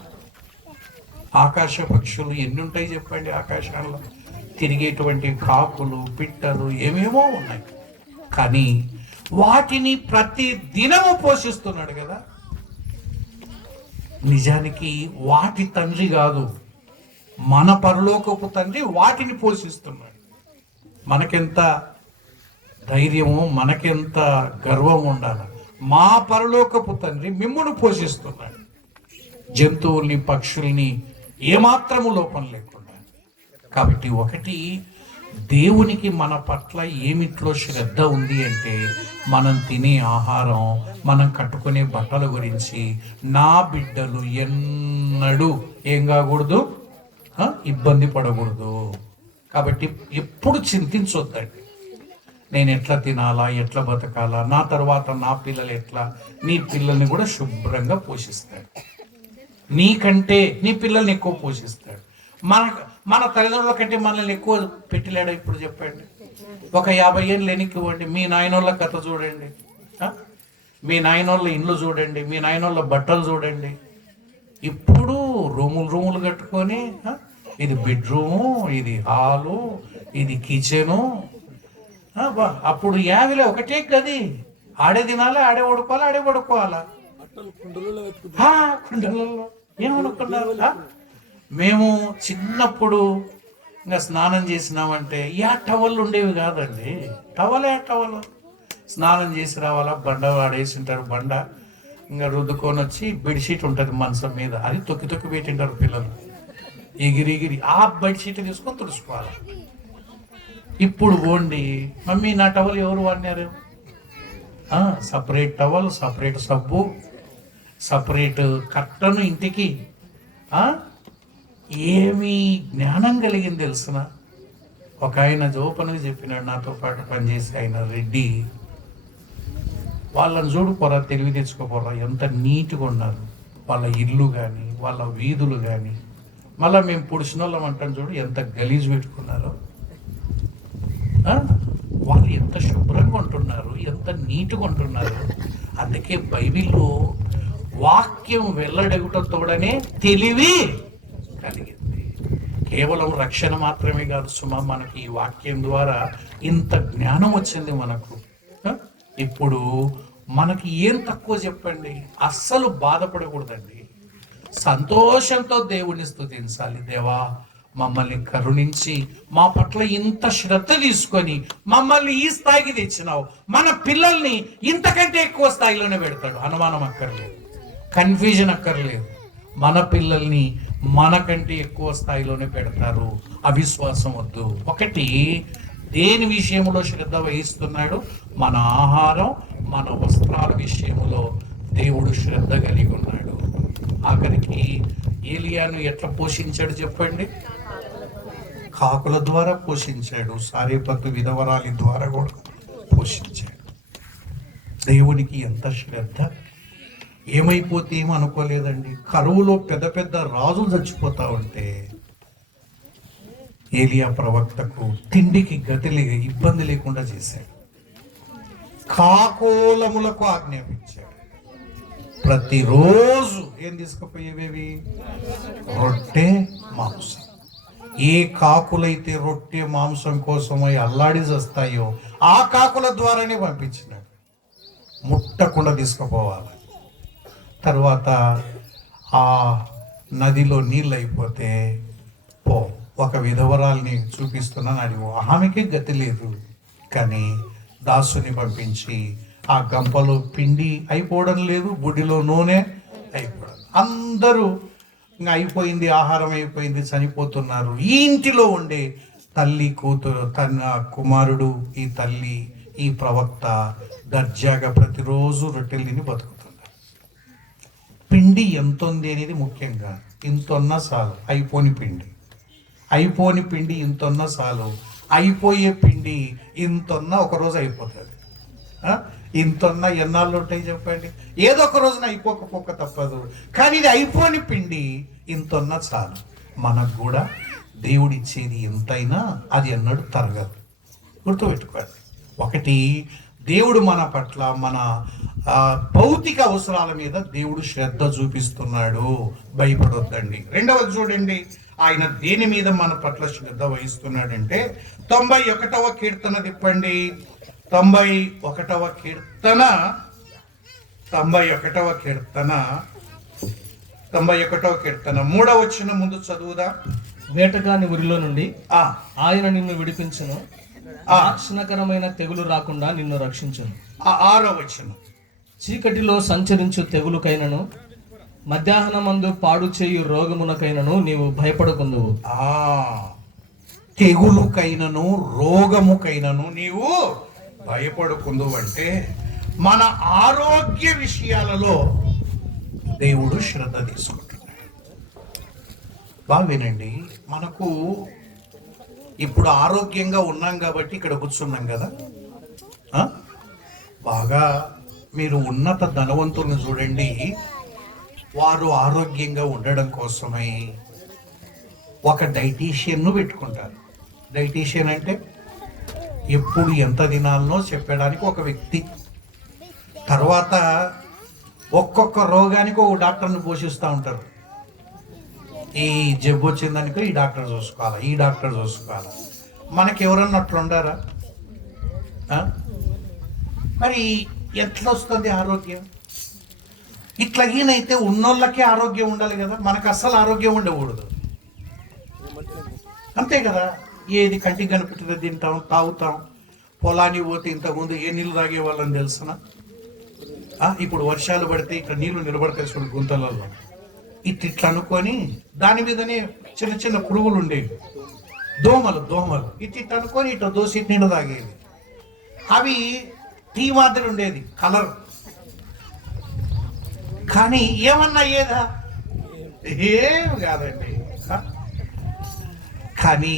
ఆకాశ పక్షులు ఎన్ని ఉంటాయి చెప్పండి. ఆకాశాల్లో తిరిగేటువంటి కాకులు, పిట్టలు ఏమేమో ఉన్నాయి. కానీ వాటిని ప్రతి దినము పోషిస్తున్నాడు కదా. నిజానికి వాటి తండ్రి కాదు, మన పరలోకపు తండ్రి వాటిని పోషిస్తున్నాడు. మనకెంత ధైర్యము, మనకెంత గర్వం ఉండాలి. మా పరలోకపు తండ్రి మిమ్మును పోషిస్తున్నాడు, జంతువుల్ని, పక్షుల్ని ఏమాత్రము లోపం లేకుండా. కాబట్టి ఒకటి, దేవునికి మన పట్ల ఏమిట్లో శ్రద్ధ ఉంది అంటే మనం తినే ఆహారం, మనం కట్టుకునే బట్టల గురించి. నా బిడ్డలు ఎన్నడూ ఏం కాకూడదు, ఇబ్బంది పడకూడదు. కాబట్టి ఎప్పుడు చింతించొద్దండి, నేను ఎట్లా తినాలా, ఎట్లా బతకాలా, నా తర్వాత నా పిల్లలు ఎట్లా. నీ పిల్లల్ని కూడా శుభ్రంగా పోషిస్తాడు, నీకంటే నీ పిల్లల్ని ఎక్కువ పోషిస్తాడు. మన తల్లిదండ్రుల కంటే మనల్ని ఎక్కువ పెట్టలేడా? ఇప్పుడు చెప్పండి, ఒక 50 ఏళ్ళు ఎన్నికివ్వండి, మీ నాయనోళ్ళ కథ చూడండి, మీ నాయనోళ్ళ ఇండ్లు చూడండి, మీ నాయనోళ్ళ బట్టలు చూడండి. ఇప్పుడు రూములు కట్టుకొని, ఇది బెడ్రూము, ఇది హాలు, ఇది కిచెను. అప్పుడు 50లో ఒకటే గది, ఆడే తినాలి, ఆడే పడుకోవాలా. కుండలలో ఏమనుకున్నారు? మేము చిన్నప్పుడు ఇంకా స్నానం చేసినామంటే టవల్ ఉండేవి కాదండి. టవల్ స్నానం చేసి రావాలా, బండ వాడేసి ఉంటారు, బండ ఇంకా రుద్దుకొని వచ్చి బెడ్షీట్ ఉంటుంది మంచం మీద, అది తొక్కి పెట్టింటారు పిల్లలు, ఎగిరి ఆ బెడ్షీట్ తీసుకొని తుడుచుకోవాలి. ఇప్పుడు పోండి, మమ్మీ నా టవల్ ఎవరు వాడినారు? సపరేట్ టవల్, సపరేట్ సబ్బు, సపరేట్ కట్టను ఇంటికి. ఏమి జ్ఞానం కలిగింది తెలుసునా? ఒక ఆయన జోపనగా చెప్పినాడు, నాతో పాటు పనిచేసి ఆయన రెడ్డి. వాళ్ళని చూడుకోరా, తెలివి తెచ్చుకోపోరా, ఎంత నీట్గా ఉన్నారు వాళ్ళ ఇల్లు కానీ, వాళ్ళ వీధులు కానీ. మళ్ళీ మేము పుడిచిన వాళ్ళం అంటాం చూడు, ఎంత గలీజ్ పెట్టుకున్నారో. వాళ్ళు ఎంత శుభ్రంగా ఉంటున్నారు, ఎంత నీట్గా ఉంటున్నారు. అందుకే బైబిల్లో వాక్యం వెల్లడగుటతోడనే తెలివి కలిగింది. కేవలం రక్షణ మాత్రమే కాదు సుమా, మనకి ఈ వాక్యం ద్వారా ఇంత జ్ఞానం వచ్చింది మనకు. ఇప్పుడు మనకి ఏం తక్కువ చెప్పండి? అస్సలు బాధపడకూడదండి. సంతోషంతో దేవుని స్తుతించాలి. దేవా, మమ్మల్ని కరుణించి మా పట్ల ఇంత శ్రద్ధ తీసుకొని మమ్మల్ని ఈ స్థాయికి తెచ్చినావు. మన పిల్లల్ని ఇంతకంటే ఎక్కువ స్థాయిలోనే పెడతాడు. అనుమానం అక్కర్లేదు, కన్ఫ్యూజన్ అక్కర్లేదు. మన పిల్లల్ని మనకంటే ఎక్కువ స్థాయిలోనే పెడతారు. అవిశ్వాసం వద్దు. ఒకటి, దేని విషయంలో శ్రద్ధ వహిస్తున్నాడు? మన ఆహారం, మన వస్త్రాల విషయంలో దేవుడు శ్రద్ధ కలిగి ఉన్నాడు. ఆఖరికి ఏలియాను ఎట్లా పోషించాడు చెప్పండి? కాకుల ద్వారా పోషించాడు. సారేపత్తు విధవరాలి ద్వారా కూడా పోషించాడు. దేవునికి ఎంత శ్రద్ధ! ఏమైపోతే ఏమనుకోలేదండి. కరువులో పెద్ద పెద్ద రాజులు చచ్చిపోతా ఉంటే ఏలియా ప్రవక్తకు తిండికి ఇబ్బంది లేకుండా చేశాడు. కాకోలములకు ఆజ్ఞాపించాడు. ప్రతిరోజు ఏం తీసుకుపోయేవేవి? రొట్టె, మాంసం. ఏ కాకులైతే రొట్టె మాంసం కోసమై అల్లాడి వస్తాయో ఆ కాకుల ద్వారానే పంపించినాడు. ముట్టకుండా తీసుకుపోవాలి. తర్వాత ఆ నదిలో నీళ్ళు అయిపోతే పో, ఒక విధవరాల్ని చూపిస్తున్నాను అడిగి, ఆమెకి గతి లేదు. కానీ దాసుని పంపించి ఆ గంపలో పిండి అయిపోవడం లేదు, బుడ్డిలో నూనె అయిపోవడం, అందరూ ఇంకా అయిపోయింది, ఆహారం అయిపోయింది, చనిపోతున్నారు. ఈ ఇంటిలో ఉండే తల్లి, కూతురు, తన కుమారుడు, ఈ తల్లి, ఈ ప్రవక్త దర్జాగా ప్రతిరోజు రొట్టెలు తిని బతుకుతున్నారు. పిండి ఎంత ఉంది అనేది ముఖ్యంగా, ఇంతొన్నా చాలు. అయిపోని పిండి ఇంతొన్నా చాలు. అయిపోయే పిండి ఇంతొన్నా ఒకరోజు అయిపోతుంది. ఇంతొన్నా ఎన్నాళ్ళు ఉంటాయి చెప్పండి? ఏదో ఒక రోజున అయిపోకపోక తప్పదు. కానీ ఇది అయిపోని పిండి ఇంతొన్నా చాలు. మనకు కూడా దేవుడిచ్చేది ఎంతైనా అది ఎన్నడూ తరగదు. గుర్తుపెట్టుకోండి. ఒకటి, దేవుడు మన పట్ల, మన భౌతిక అవసరాల మీద దేవుడు శ్రద్ధ చూపిస్తున్నాడు. భయపడొద్దండి. రెండవది చూడండి, ఆయన దేని మీద మన పట్ల శ్రద్ధ వహిస్తున్నాడంటే 91వ కీర్తన తిప్పండి. 91వ కీర్తన 3వ వచనం ముందు చదువుదా. వేటగాని ఊరిలో నుండి ఆయన నిన్ను విడిపించును, నాశనకరమైన తెగులు రాకుండా నిన్ను రక్షించును. 6వ వచనం, చీకటిలో సంచరించు తెగులుకైనను మధ్యాహ్నమందు పాడు చేయు రోగమునకైనను నీవు భయపడకుందువు. తెగులుకైనను రోగముకైనను నీవు భయపడకుందువు అంటే మన ఆరోగ్య విషయాలలో దేవుడు శ్రద్ధ తీసుకుంటున్నాడు. బాగా వినండి. మనకు ఇప్పుడు ఆరోగ్యంగా ఉన్నాం కాబట్టి ఇక్కడ కూర్చున్నాం కదా. బాగా మీరు ఉన్నత ధనవంతులను చూడండి, వారు ఆరోగ్యంగా ఉండడం కోసమై ఒక డైటీషియన్ను పెట్టుకుంటారు. డైటీషియన్ అంటే ఎప్పుడు ఎంత తినాలనో చెప్పడానికి ఒక వ్యక్తి. తర్వాత ఒక్కొక్క రోగానికి ఒక డాక్టర్ని పోషిస్తూ ఉంటారు. ఈ జబ్బు వచ్చిందనుకో ఈ డాక్టర్ చూసుకోవాలి, ఈ డాక్టర్ చూసుకోవాలి. మనకి ఎవరన్నా అట్లా ఉండారా? మరి ఎట్లా వస్తుంది ఆరోగ్యం? ఇట్లా ఈయనైతే ఉన్నోళ్ళకే ఆరోగ్యం ఉండాలి కదా, మనకు అస్సలు ఆరోగ్యం ఉండకూడదు. అంతే కదా. ఏది కంటికి కనిపెట్టిన తింటాం, తాగుతాం. పొలానికి పోతే ఇంతకుముందు ఏ నీళ్ళు తాగే వాళ్ళని తెలుసున. ఇప్పుడు వర్షాలు పడితే ఇక్కడ నీళ్లు నిలబడతాయి చూడు గుంతలలో. ఇట్లా అనుకొని దాని మీదనే చిన్న చిన్న పురుగులు ఉండేవి, దోమలు ఇట్లా అనుకొని ఇట్లా దోసి నీళ్ళు తాగేది. అవి టీ మాదిరి ఉండేది కలర్. కానీ ఏమన్నా ఏదా? ఏం కాదండి. కానీ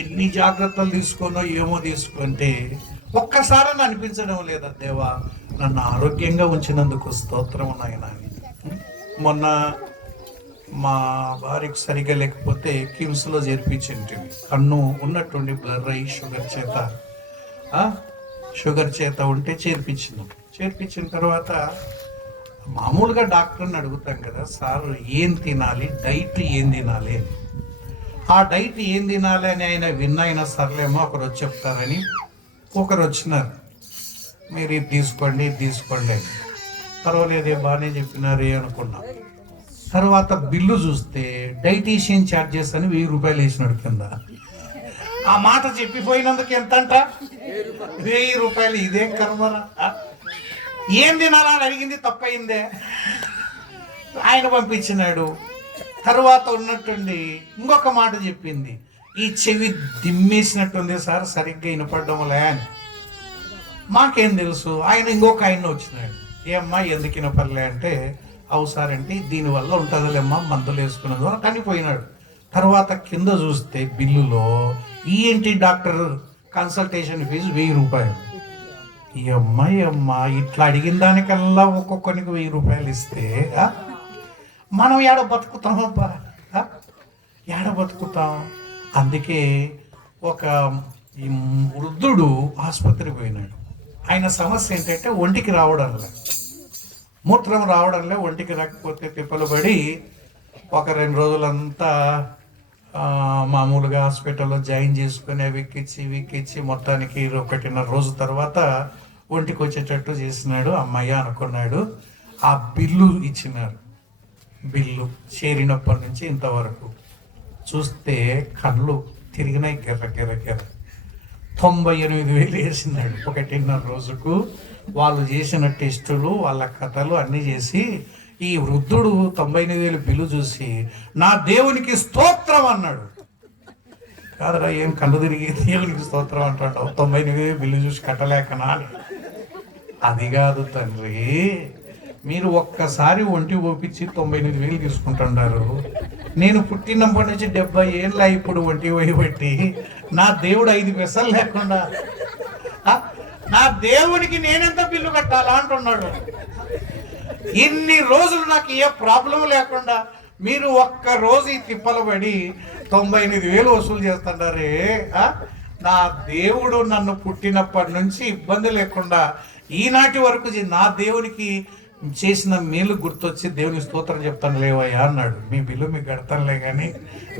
ఎన్ని జాగ్రత్తలు తీసుకున్నో ఏమో తీసుకుంటే ఒక్కసారి అనిపించడం లేదా, దేవా నన్ను ఆరోగ్యంగా ఉంచినందుకు స్తోత్రం నాయన. మొన్న మా భార్యకు సరిగా లేకపోతే కిమ్స్లో చేర్పించింది. కన్ను ఉన్నట్టుండి బ్లర్ అయ్యి షుగర్ చేత ఉంటే చేర్పించిన తర్వాత మామూలుగా డాక్టర్ని అడుగుతాం కదా, సార్ ఏం తినాలి, డైట్ ఏం తినాలి, ఆ డైట్ ఏం తినాలి అని ఆయన విన్నైనా సర్లేమో ఒకరు వచ్చి చెప్తారని ఒకరు వచ్చినారు. మీరు ఇది తీసుకోండి అని. పర్వాలేదే బాగానే చెప్పినారే అనుకున్నాం. తర్వాత బిల్లు చూస్తే డైటీషియన్ ఛార్జెస్ అని 1000 రూపాయలు వేసినాడు కింద. ఆ మాట చెప్పిపోయినందుకు ఎంతంట? 1000 రూపాయలు. ఇదేం కర్మరా? ఏం తినాలా అని అడిగింది తప్పయిందే. ఆయన పంపించినాడు. తర్వాత ఉన్నట్టుండి ఇంకొక మాట చెప్పింది, ఈ చెవి దిమ్మేసినట్టుంది సార్, సరిగ్గా వినపడడం లే అని. మాకేం తెలుసు. ఆయన ఇంకొక ఆయన వచ్చినాడు, ఏమ్మా ఎందుకు వినపడలే అంటే, అవు సార్ అంటే దీనివల్ల ఉంటుందిలేమ్మా మందులు వేసుకున్నది కానీ పోయినాడు. తర్వాత కింద చూస్తే బిల్లులో ఈఎన్టీ డాక్టర్ కన్సల్టేషన్ ఫీజు 1000 రూపాయలు. ఈ అమ్మ ఇట్లా అడిగిన దానికల్లా ఒక్కొక్కరికి 1000 రూపాయలు ఇస్తే మనం ఏడ బతుకుతామబ్బా? ఏడ బతుకుతాం? అందుకే ఒక ఈ వృద్ధుడు ఆసుపత్రికి పోయినాడు. ఆయన సమస్య ఏంటంటే ఒంటికి రావడంలే, మూత్రం రావడంలే, ఒంటికి రాకపోతే తిప్పలు పడి ఒక 2 రోజులంతా మామూలుగా హాస్పిటల్లో జాయిన్ చేసుకుని వెక్కిచ్చి మొత్తానికి 1.5 రోజు తర్వాత ఒంటికి వచ్చేటట్టు చేసినాడు. అమ్మయ్య అనుకున్నాడు. ఆ బిల్లు ఇచ్చినారు. బిల్లు చేరినప్పటి నుంచి ఇంతవరకు చూస్తే కళ్ళు తిరిగినాయి గిర్ర. 98,000 వేసినాడు 1.5 రోజుకు. వాళ్ళు చేసిన టెస్టులు, వాళ్ళ కథలు అన్నీ చేసి ఈ వృద్ధుడు 98,000 బిల్లు చూసి నా దేవునికి స్తోత్రం అన్నాడు. కాదురా, ఏం కళ్ళు తిరిగి దేవునికి స్తోత్రం అంటాడు? 98,000 బిల్లు చూసి కట్టలేకనా అని. అది కాదు తండ్రి, మీరు ఒక్కసారి ఒంటి ఓపించి 98,000 తీసుకుంటున్నారు. నేను పుట్టినప్పటి నుంచి 70 ఏళ్ళ ఇప్పుడు ఒంటి పోయి నా దేవుడు 5 పైసలు లేకుండా నా దేవునికి నేనెంత బిల్లు కట్టాలా అంటున్నాడు. ఇన్ని రోజులు నాకు ఏ ప్రాబ్లం లేకుండా మీరు ఒక్క రోజు ఈ తిప్పలు పడి 98,000 వసూలు చేస్తున్నారే. నా దేవుడు నన్ను పుట్టినప్పటి నుంచి ఇబ్బంది లేకుండా ఈనాటి వరకు నా దేవునికి చేసిన మేలు గుర్తొచ్చి దేవుని స్తోత్రం చెప్తాను లేవయ్యా అన్నాడు. మీ బిల్లు మీకు కడతానులే కానీ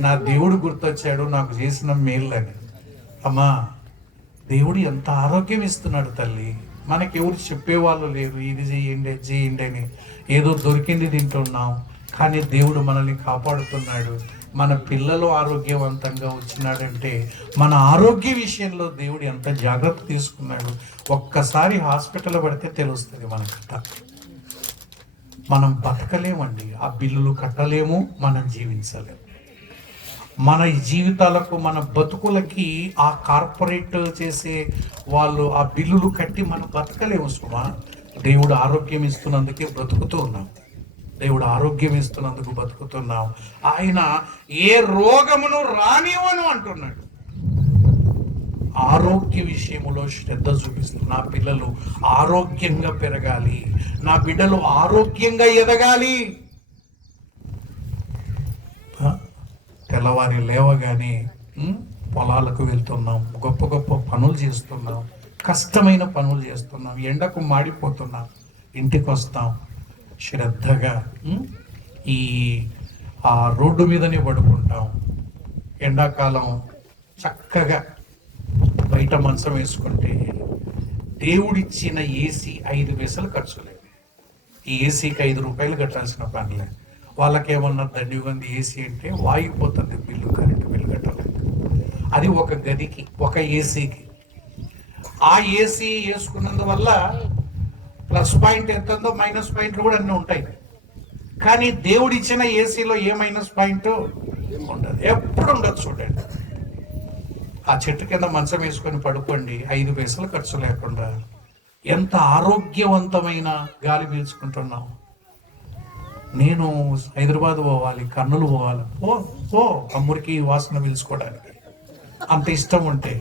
నా దేవుడు గుర్తొచ్చాడు నాకు చేసిన మేలు అని. అమ్మా, దేవుడు ఎంత ఆరోగ్యం ఇస్తున్నాడు తల్లి. మనకి ఎవరు చెప్పేవాళ్ళు లేరు, ఇది చేయండి అది చేయండి అని. ఏదో దొరికింది తింటున్నాం, కానీ దేవుడు మనల్ని కాపాడుతున్నాడు. మన పిల్లలు ఆరోగ్యవంతంగా వచ్చినాడంటే మన ఆరోగ్య విషయంలో దేవుడు ఎంత జాగ్రత్త తీసుకున్నాడు. ఒక్కసారి హాస్పిటల్ పడితే తెలుస్తుంది మన కథ. మనం బతకలేమండి, ఆ బిల్లులు కట్టలేము, మనం జీవించలేము. మన జీవితాలకు మన బతుకులకి ఆ కార్పొరేట్ చేసే వాళ్ళు ఆ బిల్లులు కట్టి మనం బతకలేము సుమా. దేవుడు ఆరోగ్యం ఇస్తున్నందుకే బ్రతుకుతూ ఉన్నాం. దేవుడు ఆరోగ్యం ఇస్తున్నందుకు బతుకుతున్నాం. ఆయన ఏ రోగమును రానివ్వను అంటున్నాడు. ఆరోగ్య విషయంలో శ్రద్ధ చూపిస్తూ నా పిల్లలు ఆరోగ్యంగా పెరగాలి, నా బిడ్డలు ఆరోగ్యంగా ఎదగాలి. తెల్లవారి లేవగానే పొలాలకు వెళ్తున్నాం, గొప్ప గొప్ప పనులు చేస్తున్నాం, కష్టమైన పనులు చేస్తున్నాం, ఎండకు మాడిపోతున్నాం, ఇంటికి వస్తాం శ్రద్ధగా ఆ రోడ్డు మీదనే పడుకుంటాం. ఎండాకాలం చక్కగా బయట మంచం వేసుకుంటే దేవుడిచ్చిన ఏసీ 5 పైసలు ఖర్చు లేదు. ఈ ఏసీకి 5 రూపాయలు కట్టాల్సిన పనిలే. వాళ్ళకేమన్నా దండిగుంది ఏసీ అంటే వాయిపోతుంది బిల్లు, కరెంటు బిల్లు కట్టలేదు. అది ఒక గదికి, ఒక ఏసీకి. ఆ ఏసీ వేసుకున్నందువల్ల ప్లస్ పాయింట్ ఎంత ఉందో మైనస్ పాయింట్లు కూడా అన్నీ ఉంటాయి. కానీ దేవుడిచ్చిన ఏసీలో ఏ మైనస్ పాయింట్ ఉండదు, ఎప్పుడు ఉండదు. చూడండి, ఆ చెట్టు కింద మంచం వేసుకొని పడుకోండి, 5 పైసలు ఖర్చు లేకుండా. ఎంత ఆరోగ్యవంతమైన గాలి పీల్చుకుంటున్నాం. నేను హైదరాబాద్ పోవాలి, కర్నూలు పోవాలి, ఓ అమ్ముడికి వాసన పీల్చుకోవడానికి అంత ఇష్టం ఉంటే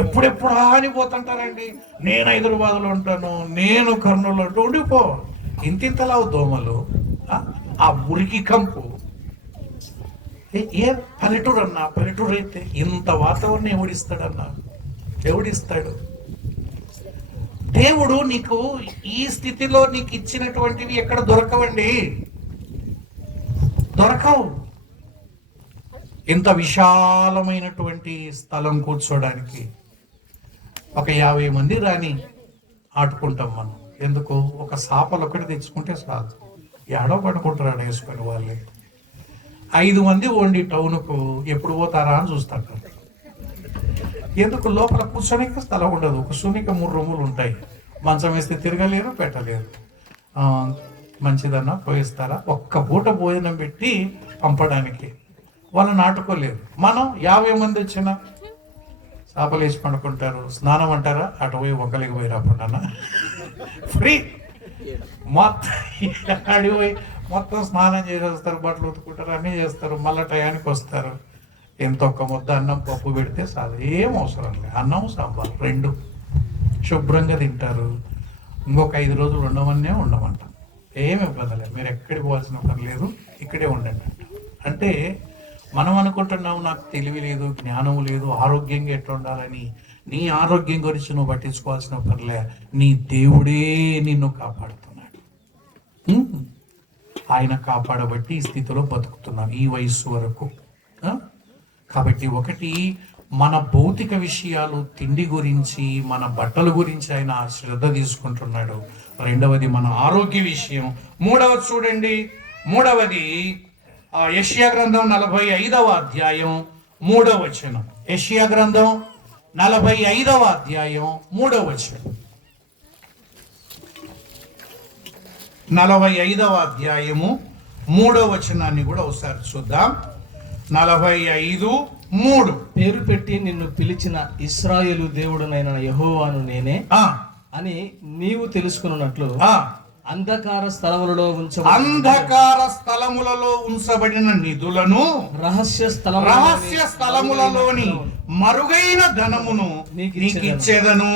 ఎప్పుడెప్పుడు అని పోతుంటారండి. నేను హైదరాబాద్లో ఉంటాను, నేను కర్నూలులో ఉంటాను. ఉండిపో, ఇంతింతలా దోమలు, ఆ మురికి కంపు. ఏ పల్లెటూరు అన్నా, పల్లెటూరు అయితే ఇంత వాతావరణం ఎవడిస్తాడన్నా? ఎవడిస్తాడు? దేవుడు నీకు ఈ స్థితిలో నీకు ఇచ్చినటువంటివి ఎక్కడ దొరకవండి, దొరకవు. ఇంత విశాలమైనటువంటి స్థలం కూర్చోడానికి ఒక 50 మంది రాని ఆడుకుంటాం మనం. ఎందుకు? ఒక సాపలు ఒకటి తెచ్చుకుంటే చాలు. ఏడో పడుకుంటారు వేసుకొని వాళ్ళే. 5 మంది ఓండి టౌన్కు ఎప్పుడు పోతారా అని చూస్తాడు. ఎందుకు లోపల కూర్చోనికి స్థలం ఉండదు, కూర్చోనికి 3 రూములు ఉంటాయి. మంచం వేస్తే తిరగలేరు, పెట్టలేరు. మంచిదన్నా పోయిస్తారా, ఒక్క పూట భోజనం పెట్టి పంపడానికి వాళ్ళు నాటుకోలేరు. మనం 50 మంది వచ్చినా చేపలు వేసి పండుకుంటారు. స్నానం అంటారా, అటు పోయి ఒక్కలికి పోయి రాకుండా ఫ్రీ మొత్తం అడిగిపోయి మొత్తం స్నానం చేసి వస్తారు, బట్టలు ఉతుకుంటారు, అన్నీ చేస్తారు, మళ్ళీ టయానికి వస్తారు. ఎంత ఒక్క ముద్ద అన్నం పప్పు పెడితే చాలు, ఏం అవసరం లేదు. అన్నం సాంబార్ 2 శుభ్రంగా తింటారు. ఇంకొక 5 రోజులు ఉండమంట. ఏమి ఇబ్బంది లేదు, మీరు ఎక్కడికి పోవాల్సిన పని లేదు, ఇక్కడే ఉండండి అంట. అంటే మనం అనుకుంటున్నావు నాకు తెలివి లేదు, జ్ఞానం లేదు, ఆరోగ్యంగా ఎట్లా ఉండాలని. నీ ఆరోగ్యం గురించి నువ్వు పట్టించుకోవాల్సిన పనిలే, నీ దేవుడే నిన్ను కాపాడుతున్నాడు. ఆయన కాపాడబట్టి ఈ స్థితిలో బతుకుతున్నాం ఈ వయస్సు వరకు. కాబట్టి ఒకటి, మన భౌతిక విషయాలు, తిండి గురించి, మన బట్టల గురించి ఆయన శ్రద్ధ తీసుకుంటున్నాడు. రెండవది మన ఆరోగ్య విషయం. మూడవది చూడండి, మూడవది యెషయా గ్రంథం 45వ అధ్యాయం 3వ వచనం. యెషయా గ్రంథం 45వ అధ్యాయం 3వ వచనం. 45వ అధ్యాయము 3వ వచనాన్ని కూడా ఒకసారి చూద్దాం. 45:3. పేరు పెట్టి నిన్ను పిలిచిన ఇశ్రాయేలు దేవుడునైన యెహోవాను నేనే అని నీవు తెలుసుకున్నట్లు అంధకార స్థలములలో ఉంచబడిన నిధులను, రహస్య స్థలములలోని మరుగైన ధనమును నీకు ఇచ్చేదను.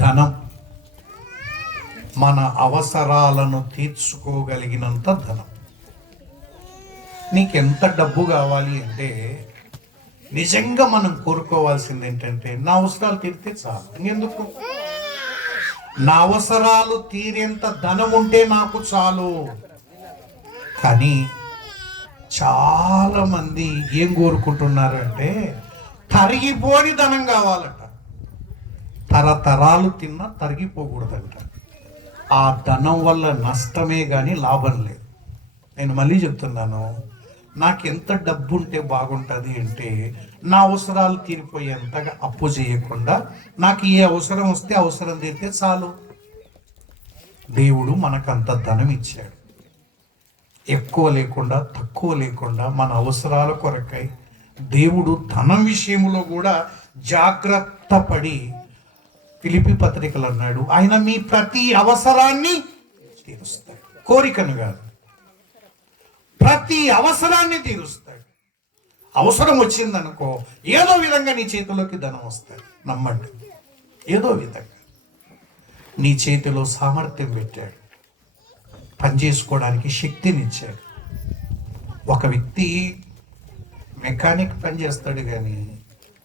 ధనం మన అవసరాలను తీర్చుకోగలిగినంత ధనం. నీకెంత డబ్బు కావాలి అంటే నిజంగా మనం కోరుకోవాల్సింది ఏంటంటే, నా అవసరాలు తీరితే చాలు, ఇంకెందుకు, నా అవసరాలు తీరేంత ధనం ఉంటే నాకు చాలు. కానీ చాలా మంది ఏం కోరుకుంటున్నారు అంటే, తరిగిపోని ధనం కావాలట. తరతరాలు తిన్నా తరిగిపోకూడదంట. ఆ ధనం వల్ల నష్టమే కానీ లాభం లేదు. నేను మళ్ళీ చెప్తున్నాను, నాకు ఎంత డబ్బు ఉంటే బాగుంటుంది అంటే, నా అవసరాలు తీరిపోయేంతగా అప్పు చేయకుండా, నాకు ఏ అవసరం వస్తే అవసరం తీరితే చాలు. దేవుడు మనకంత ధనం ఇచ్చాడు, ఎక్కువ లేకుండా తక్కువ లేకుండా మన అవసరాల కొరకై. దేవుడు ధనం విషయంలో కూడా జాగ్రత్త పడి, ఫిలిప్పీ పత్రికలు అన్నాడు, ఆయన మీ ప్రతి అవసరాన్ని తీరుస్తాడు. కోరికను కాదు, ప్రతి అవసరాన్ని తీరుస్తాడు. అవసరం వచ్చిందనుకో, ఏదో విధంగా నీ చేతిలోకి ధనం వస్తాడు. నమ్మండి, ఏదో విధంగా నీ చేతిలో సామర్థ్యం పెట్టాడు, పనిచేసుకోవడానికి శక్తినిచ్చాడు. ఒక వ్యక్తి మెకానిక్ పని చేస్తాడు కానీ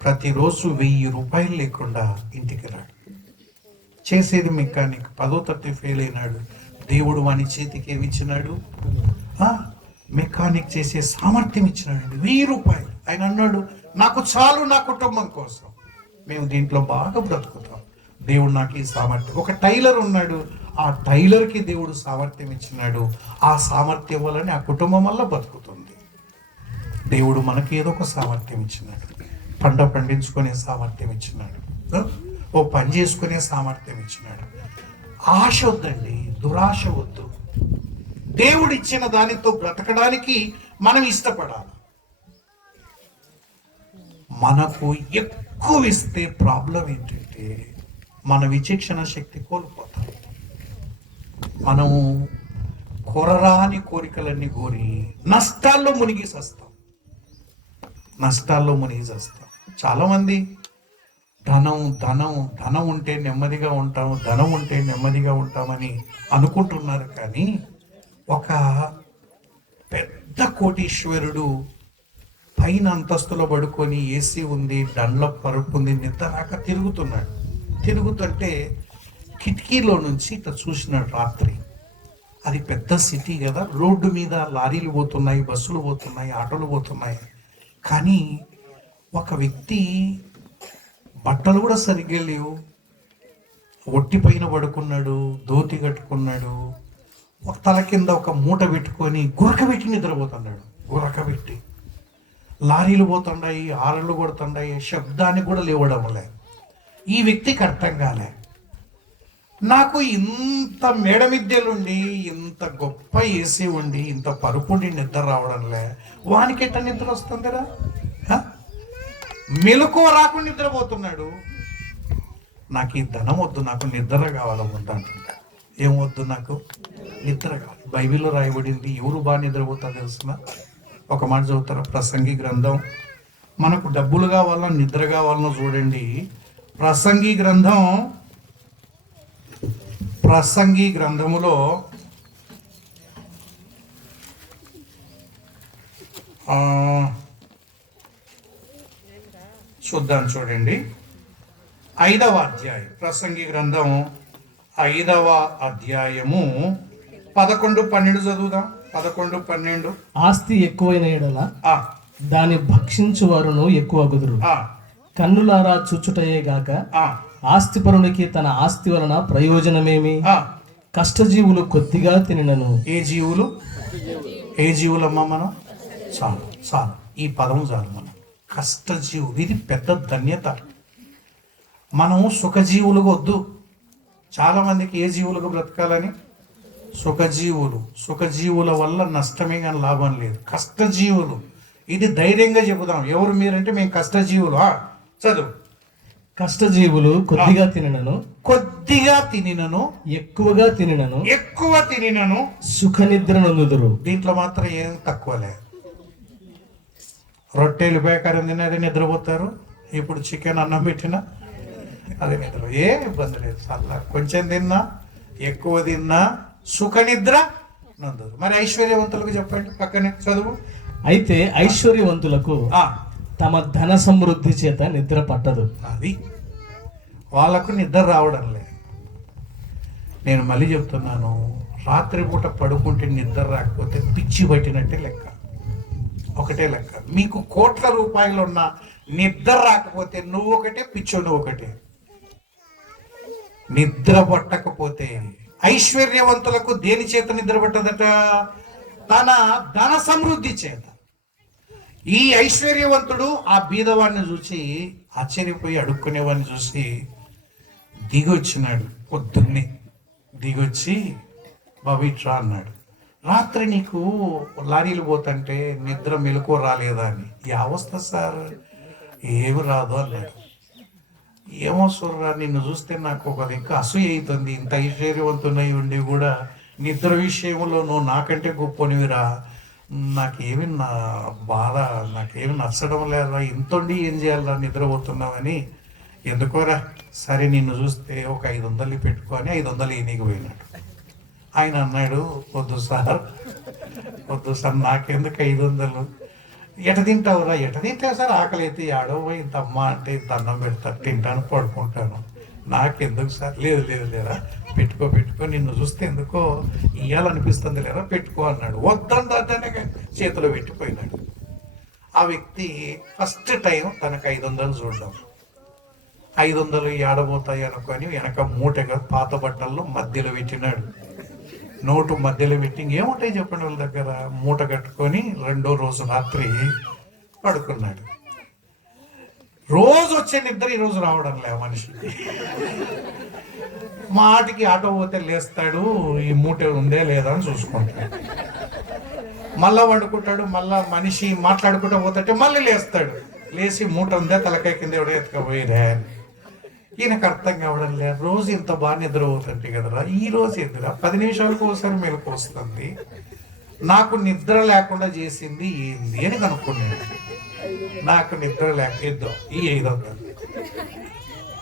ప్రతిరోజు 1000 రూపాయలు లేకుండా ఇంటికి రాడు. చేసేది మెకానిక్, 10వ తరగతి ఫెయిల్ అయినాడు. దేవుడు వాని చేతికి ఏమి ఇచ్చినాడు? మెకానిక్ చేసే సామర్థ్యం ఇచ్చినాడు. 1000 రూపాయలు. ఆయన అన్నాడు, నాకు చాలు నా కుటుంబం కోసం, మేము దీంట్లో బాగా బ్రతుకుతాం, దేవుడు నాకు ఈ సామర్థ్యం. ఒక టైలర్ ఉన్నాడు, ఆ టైలర్కి దేవుడు సామర్థ్యం ఇచ్చినాడు. ఆ సామర్థ్యం వల్లనే ఆ కుటుంబం వల్ల బతుకుతుంది. దేవుడు మనకి ఏదో ఒక సామర్థ్యం ఇచ్చినాడు. పంట పండించుకునే సామర్థ్యం ఇచ్చినాడు, ఓ పని చేసుకునే సామర్థ్యం ఇచ్చినాడు. ఆశ వద్దండి, దురాశ వద్దు. దేవుడు ఇచ్చిన దానితో బ్రతకడానికి మనం ఇష్టపడాలి. మనకు ఎక్కువ ఇస్తే ప్రాబ్లం ఏంటంటే, మన విచక్షణ శక్తి కోల్పోతాం. మనము కోరరాని కోరికలన్నీ కోరి నష్టాల్లో మునిగి చస్తాం. చాలా మంది ధనం ఉంటే నెమ్మదిగా ఉంటామని అనుకుంటున్నారు. కానీ ఒక పెద్ద కోటీశ్వరుడు పైన అంతస్తులో పడుకొని, ఏసీ ఉంది, దండ్ల పరుపు ఉంది, నిద్ర రాక తిరుగుతుంటే కిటికీలో నుంచి ఇట్లా చూసినాడు రాత్రి. అది పెద్ద సిటీ కదా, రోడ్డు మీద లారీలు పోతున్నాయి, బస్సులు పోతున్నాయి, ఆటోలు పోతున్నాయి. కానీ ఒక వ్యక్తి బట్టలు కూడా సరిగ్గా లేవు, ఒట్టి పైన పడుకున్నాడు, ధోతి కట్టుకున్నాడు, ఒక తల కింద ఒక మూట పెట్టుకొని గురక పెట్టి నిద్రపోతున్నాడు. గురక పెట్టి లారీలు పోతుండాయి, ఆరళ్ళు కొడుతుండాయి, శబ్దానికి కూడా లేవడం లే. ఈ వ్యక్తికి అర్థం కాలే, నాకు ఇంత మేడ మిద్దెలుండి, ఇంత గొప్ప ఏసీ ఉండి, ఇంత పరుపుండి నిద్ర రావడంలే, వానికి ఎట్ట నిద్ర వస్తుందిరా? మెలకువ రాకుండా నిద్రపోతున్నాడు. నాకు ఈ ధనం వద్దు, నాకు నిద్ర కావాలి వద్దు అంటుంటా. ఏం వద్దు? నాకు నిద్ర కావాలి. బైబిల్లో రాయబడింది, ఎవరు బాగా నిద్రపోతారు తెలుసిన? ఒక మాట చదువుతారా? ప్రసంగి గ్రంథం. మనకు డబ్బులు కావాలన్నా నిద్ర కావాలన్నా చూడండి. ప్రసంగి గ్రంథములో చూద్దాం, చూడండి. 5వ అధ్యాయం, ప్రసంగి గ్రంథం 5వ అధ్యాయము 11, 12 చదువుదాం. 11, 12. ఆస్తి ఎక్కువైన ఎడల దాన్ని భక్షించు వారును ఎక్కువ గుదురు. కన్నులారా చూచుటయే గాక ఆస్తిపరునికి తన ఆస్తి వలన ప్రయోజనమేమి? కష్టజీవులు కొద్దిగా తినను. ఏ జీవులమ్మా మనం? చాలు ఈ పదం చాలు. మనం కష్టజీవులు, ఇది పెద్ద ధన్యత. మనం సుఖజీవులుగా వద్దు. చాలా మందికి ఏ జీవులకు బ్రతకాలని? సుఖజీవుల వల్ల నష్టమే కానీ లాభం లేదు. కష్టజీవులు, ఇది ధైర్యంగా చెబుదాం. ఎవరు మీరంటే మేము కష్టజీవులు. చదువు. కష్టజీవులు కొద్దిగా తినను, ఎక్కువ తినను, సుఖ నిద్ర నొందుదురు. దీంట్లో మాత్రం ఏం తక్కువలే. రొట్టెలు బేకారం తినేది నిద్రపోతారు. ఇప్పుడు చికెన్ అన్నం పెట్టినా అది నిద్ర, ఏ ఇబ్బంది లేదు. చల్ల కొంచెం తిన్నా, ఎక్కువ తిన్నా సుఖ నిద్ర నందురు. మరి ఐశ్వర్యవంతులకు చెప్పండి, పక్కనే చదువు. అయితే ఐశ్వర్యవంతులకు తమ ధన సమృద్ధి చేత నిద్ర పట్టదు. అది వాళ్ళకు నిద్ర రావడం లే. నేను మళ్ళీ చెప్తున్నాను, రాత్రిపూట పడుకుంటే నిద్ర రాకపోతే పిచ్చి పట్టినట్టే లెక్క. ఒకటే లెక్క. మీకు కోట్ల రూపాయలు ఉన్న నిద్ర రాకపోతే నువ్వు ఒకటే, పిచ్చోడు ఒకటే. నిద్ర పట్టకపోతే, ఐశ్వర్యవంతులకు దేని చేత నిద్ర పట్టదట? తన ధన సమృద్ధి చేత. ఈ ఐశ్వర్యవంతుడు ఆ బీదవాడిని చూసి ఆశ్చర్యపోయి అడుక్కునేవాడిని చూసి దిగొచ్చినాడు. పొద్దున్నే దిగొచ్చి, బాబు ఇట్రా అన్నాడు. రాత్రి నీకు లారీలు పోతుంటే నిద్ర మెలకువ రాలేదా అని. ఈ అవస్థ సార్, ఏమి రాదు అన్నాడు. ఏమో సూర్రా, నిన్ను చూస్తే నాకు ఒక దిక్కు అసూయ అవుతుంది. ఇంత ఐశ్వర్యవంతున్నవి ఉండి కూడా నిద్ర విషయంలో నువ్వు నాకంటే గొప్పనివిరా. నాకేమి నా బాధ, నాకేమి నచ్చడం లేదురా. ఇంతండి ఏం చేయాలరా, నిద్రపోతున్నావని. ఎందుకోరా, సరే నిన్ను చూస్తే ఒక 500 పెట్టుకో అని 500 ఈయనకి పోయినాడు. ఆయన అన్నాడు, వద్దు సార్ నాకెందుకు 500? ఎట తింటావురా? ఎట తింటావు సార్? ఆకలి అయితే ఆడో పోయి ఇంత అమ్మ అంటే ఇంత అన్నం పెడతారు, తింటాను, పడుకుంటాను. నాకెందుకు సార్? లేదు లేరా, పెట్టుకో, నిన్ను చూస్తే ఎందుకో ఇయ్యాలనిపిస్తుంది లేరా, పెట్టుకో అన్నాడు. వద్దంటే చేతిలో పెట్టిపోయినాడు. ఆ వ్యక్తి ఫస్ట్ టైం తనకు 500 చూడడం. 500 ఏడబోతాయి అనుకొని వెనక మూటగా పాత బట్టల్లో మధ్యలో పెట్టినాడు. నోటు మధ్యలో పెట్టి, ఏముంటాయి చెప్పండి వాళ్ళ దగ్గర, మూట కట్టుకొని 2వ రోజు రాత్రి పడుకున్నాడు. రోజు వచ్చే నిద్ర ఈరోజు రావడం లే మనిషికి. మాటికి ఆటో పోతే లేస్తాడు, ఈ మూట ఉందే లేదా అని చూసుకుంటాడు. మళ్ళా వండుకుంటాడు, మళ్ళా మనిషి మాట్లాడుకుంటూ పోతుంటే మళ్ళీ లేస్తాడు. లేచి మూట ఉందే, తలకాయ కింద ఎవడో ఎత్తుకపోయిరా. ఈయనకు అర్థం కావడం లేదు. రోజు ఇంత బాగా నిద్రపోతుంటే కదరా, ఈ రోజు ఎదురా 10 నిమిషాలకు ఒకసారి మెలకు వస్తుంది. నాకు నిద్ర లేకుండా చేసింది ఏంది అని కనుక్కున్నాడు. నాకు నిద్ర లేక ఇద్దాం ఈ 500.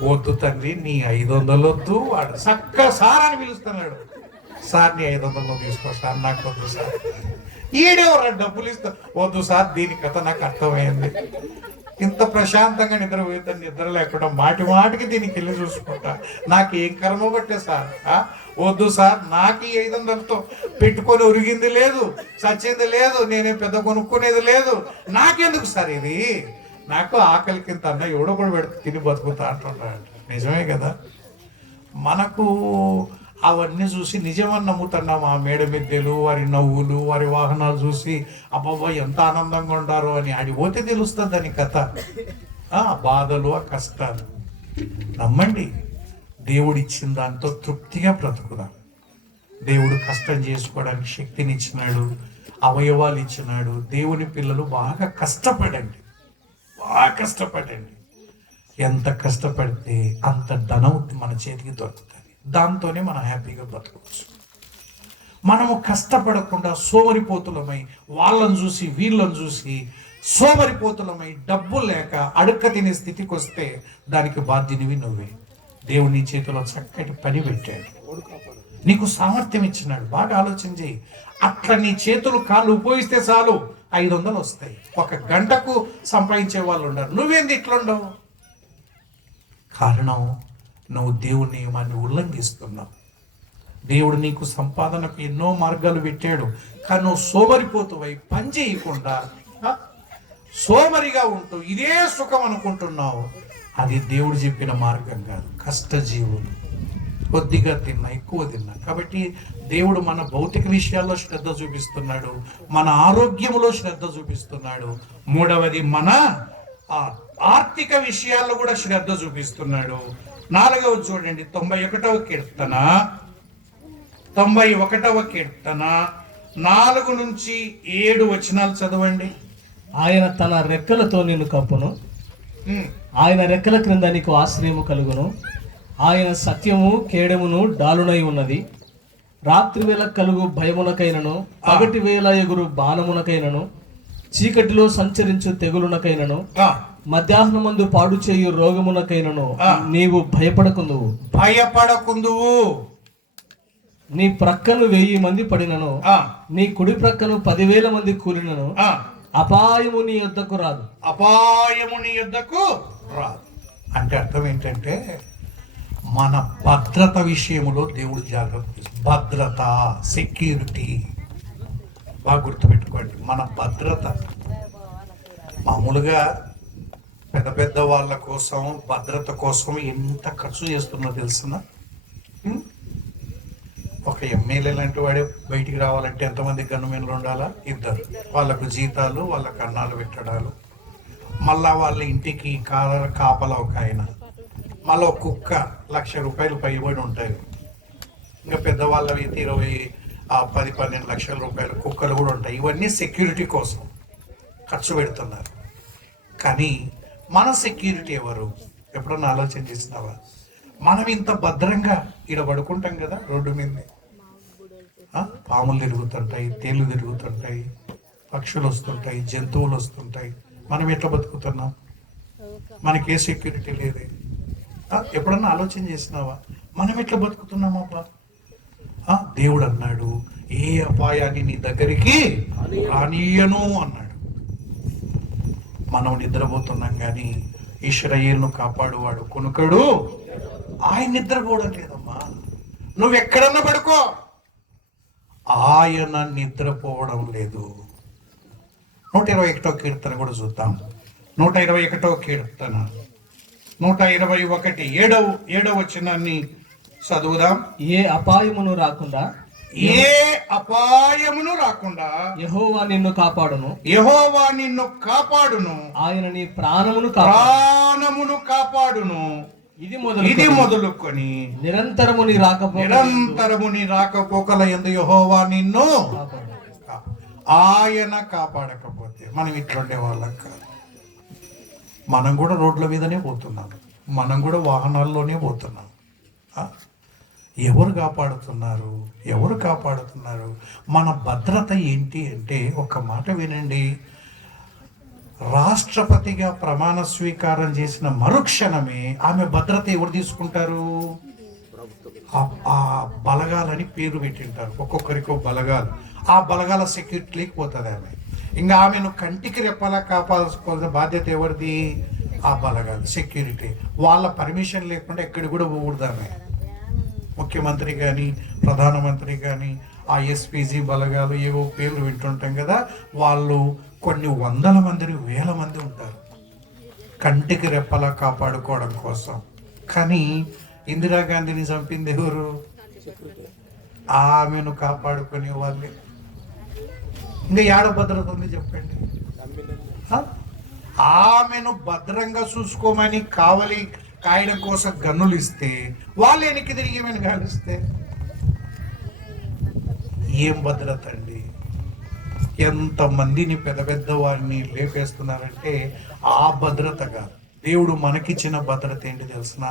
వద్దు తండ్రి, నీ 500 వద్దు. వాడు చక్క సార్ అని పిలుస్తున్నాడు. సార్ నీ 500 తీసుకో సార్, నాకు వద్దు సార్. ఈడెవరా డబ్బులు ఇస్తా? వద్దు సార్, దీని కథ నాకు అర్థమైంది. ఇంత ప్రశాంతంగా నిద్రపోయిందని నిద్ర లేకుండా మాటికి దీనికి వెళ్ళి చూసుకుంటా. నాకు ఏం కర్మ పట్టే సార్? వద్దు సార్, నాకు ఈ 500తో పెట్టుకొని ఉరిగింది లేదు, చచ్చింది లేదు, నేనే పెద్ద కొనుక్కునేది లేదు. నాకెందుకు సార్ ఇది? నాకు ఆకలి కింద అన్న ఎవడో కూడా పెడితే తిని బతుకుతా అంటున్నాడు. నిజమే కదా. మనకు అవన్నీ చూసి నిజమని నమ్ముతున్నాం. ఆ మేడ మిద్దెలు, వారి నవ్వులు, వారి వాహనాలు చూసి అబ్బబ్బా ఎంత ఆనందంగా ఉండారో అని పోతే తెలుస్తుంది దాని కథ. ఆ బాధలు, ఆ కష్టాలు నమ్మండి. దేవుడిచ్చిన దాంతో తృప్తిగా బ్రతుకుదాం. దేవుడు కష్టం చేసుకోవడానికి శక్తిని ఇచ్చినాడు, అవయవాలు ఇచ్చినాడు. దేవుని పిల్లలు బాగా కష్టపడండి, బాగా కష్టపడండి. ఎంత కష్టపడితే అంత ధనం మన చేతికి దొరుకుతుంది. దాంతోనే మనం హ్యాపీగా బ్రతకవచ్చు. మనము కష్టపడకుండా సోమరిపోతులమై వాళ్ళని చూసి వీళ్ళని చూసి సోమరిపోతులమై డబ్బు లేక అడుక్క తినే స్థితికి వస్తే దానికి బాధ్యునివి నువ్వే. దేవుడు నీ చేతిలో చక్కటి పని పెట్టాడు, నీకు సామర్థ్యం ఇచ్చినాడు. బాగా ఆలోచన చేయి. అట్లా నీ చేతులు కాళ్ళు ఉపయోగిస్తే చాలు 500 వస్తాయి. ఒక గంటకు సంపాదించే వాళ్ళు ఉన్నారు. నువ్వేంది ఇట్లుండవు? కారణం నువ్వు దేవుని నియమాన్ని ఉల్లంఘిస్తున్నావు. దేవుడు నీకు సంపాదనకు ఎన్నో మార్గాలు పెట్టాడు, కానీ నువ్వు సోమరిపోతువై పని చేయకుండా సోమరిగా ఉంటూ ఇదే సుఖం అనుకుంటున్నావు. అది దేవుడు చెప్పిన మార్గం కాదు. కష్టజీవులు కొద్దిగా తిన్నా, ఎక్కువ తిన్నా. కాబట్టి దేవుడు మన భౌతిక విషయాల్లో శ్రద్ధ చూపిస్తున్నాడు, మన ఆరోగ్యంలో శ్రద్ధ చూపిస్తున్నాడు. మూడవది మన ఆర్థిక విషయాల్లో కూడా శ్రద్ధ చూపిస్తున్నాడు. 4వది చూడండి, 91వ కీర్తన 4 నుంచి 7 వచనాలు చదవండి. ఆయన తన రెక్కలతో నిన్ను కప్పును, ఆయన రెక్కల క్రింద నీకు ఆశ్రయము కలుగును. ఆయన సత్యము కేడమును డాలునై ఉన్నది. రాత్రి వేళ కలుగు భయమునకైనను, పగటి వేళ ఎగురు బాణమునకైనను, చీకటిలో సంచరించు తెగులునకైనను, మధ్యాహ్నమందు పాడు చేయు రోగమునకైనను నీవు భయపడకుందువు. నీ ప్రక్కను 1000 మంది పడినను, నీ కుడి ప్రక్కను 10,000 మంది కూలినను, అపాయము నీ యొద్దకు రాదు. అంటే అర్థం ఏంటంటే మన భద్రత విషయంలో దేవుడు జాగ్రత్త. భద్రత, సెక్యూరిటీ బాగా గుర్తుపెట్టుకోండి. మన భద్రత మామూలుగా పెద్ద పెద్ద వాళ్ళ కోసం, భద్రత కోసం ఎంత ఖర్చు చేస్తున్నా తెలుసునా? ఒక ఎమ్మెల్యే లాంటి వాడే బయటికి రావాలంటే ఎంతమంది గన్మెన్లు ఉండాలా? 2. వాళ్ళకు జీతాలు, వాళ్ళకు అన్నాలు పెట్టడాలు, మళ్ళా వాళ్ళ ఇంటికి కాపలా ఒక ఆయన, మళ్ళీ ఒక కుక్క 1,00,000 రూపాయలు పైబడి ఉంటాయి. ఇంకా పెద్దవాళ్ళవి 10-12 లక్షల రూపాయలు కుక్కలు కూడా ఉంటాయి. ఇవన్నీ సెక్యూరిటీ కోసం ఖర్చు పెడుతున్నారు. కానీ మన సెక్యూరిటీ ఎవరు? ఎప్పుడన్నా ఆలోచన చేసినావా? మనం ఇంత భద్రంగా ఈడ పడుకుంటాం కదా రోడ్డు మీద, పాములు తిరుగుతుంటాయి, తేళ్లు తిరుగుతుంటాయి, పక్షులు వస్తుంటాయి, జంతువులు వస్తుంటాయి. మనం ఎట్లా బతుకుతున్నాం? మనకే సెక్యూరిటీ లేదే. ఎప్పుడన్నా ఆలోచన చేసినావా మనం ఎట్లా బతుకుతున్నామబ్బా? దేవుడు అన్నాడు, ఏ అపాయాన్ని నీ దగ్గరికి రానీయను అన్నాడు. మనం నిద్రపోతున్నాం కానీ ఇశ్రాయేలును కాపాడువాడు కొనుకడు, ఆయన నిద్రపోవడం లేదమ్మా. నువ్వు ఎక్కడన్నా పడుకో, ఆయన నిద్రపోవడం లేదు. 121వ కీర్తన కూడా చూద్దాం. 121వ కీర్తన 121 7వ వచనాన్ని చదువుదాం. ఏ అపాయమును రాకుండా యెహోవా నిన్ను కాపాడును, ఆయన నీ ప్రాణమును కాపాడును. ఇది మొదలుకొని నిరంతరము నీ రాకపోకల యందు యెహోవా నిన్ను ఆయన కాపాడకపోతే మనం ఇట్లుండే వాళ్ళం కాదు. మనం కూడా రోడ్ల మీదనే పోతున్నాం, మనం కూడా వాహనాల్లోనే పోతున్నాం. ఎవరు కాపాడుతున్నారు? మన భద్రత ఏంటి అంటే ఒక మాట వినండి. రాష్ట్రపతిగా ప్రమాణ స్వీకారం చేసిన మరుక్షణమే ఆమె భద్రత ఎవరు తీసుకుంటారు? ఆ బలగాలని పేరు పెట్టింటారు, ఒక్కొక్కరికి బలగాలు. ఆ బలగాల సెక్యూరిటీ లేకపోతుంది ఆమె. ఇంకా ఆమెను కంటికి రెప్పలా కాపాడుకోవాల్సిన బాధ్యత ఎవరిది? ఆ బలగాలు, సెక్యూరిటీ. వాళ్ళ పర్మిషన్ లేకుండా ఎక్కడికి కూడా పోకూడదు ఆమె. ముఖ్యమంత్రి కానీ, ప్రధానమంత్రి కానీ, ఆ ఎస్పీజీ బలగాలు ఏవో పేర్లు వింటుంటాం కదా, వాళ్ళు కొన్ని 100 మంది 1000 మంది ఉంటారు కంటికి రెప్పలా కాపాడుకోవడం కోసం. కానీ ఇందిరాగాంధీని చంపింది ఎవరు? ఆమెను కాపాడుకునే వాళ్ళే. ఇంకా ఏడ భద్రత ఉంది చెప్పండి? ఆ? ఆమెను భద్రంగా చూసుకోమని కావలి కాయడం కోసం గన్నులు ఇస్తే వాళ్ళు వెనక్కి తిరిగి మేము కాలిస్తే ఏం భద్రత అండి? ఎంతమందిని పెద్ద పెద్ద వారిని లేపేస్తున్నారంటే ఆ భద్రత కాదు. దేవుడు మనకిచ్చిన భద్రత ఏంటి తెలిసిన?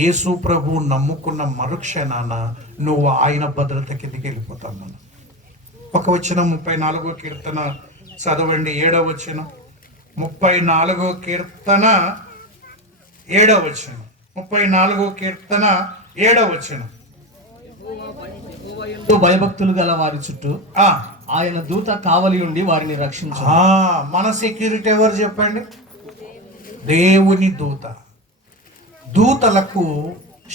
యేసు ప్రభు నమ్ముకున్న మరుక్షణాన నువ్వు ఆయన భద్రత కిందకి వెళ్ళిపోతావు. మనం ఒక వచనం 34వ కీర్తన చదవండి, 7వ వచనం. 34వ కీర్తన 7వ వచనం. 34వ కీర్తన 7వ వచనం. యెహోవా యందు భయభక్తులు గల వారి చుట్టూ ఆ ఆయన దూత కావలి ఉండి వారిని రక్షించు. మన సెక్యూరిటీ ఎవరు చెప్పండి? దేవుని దూత. దూతలకు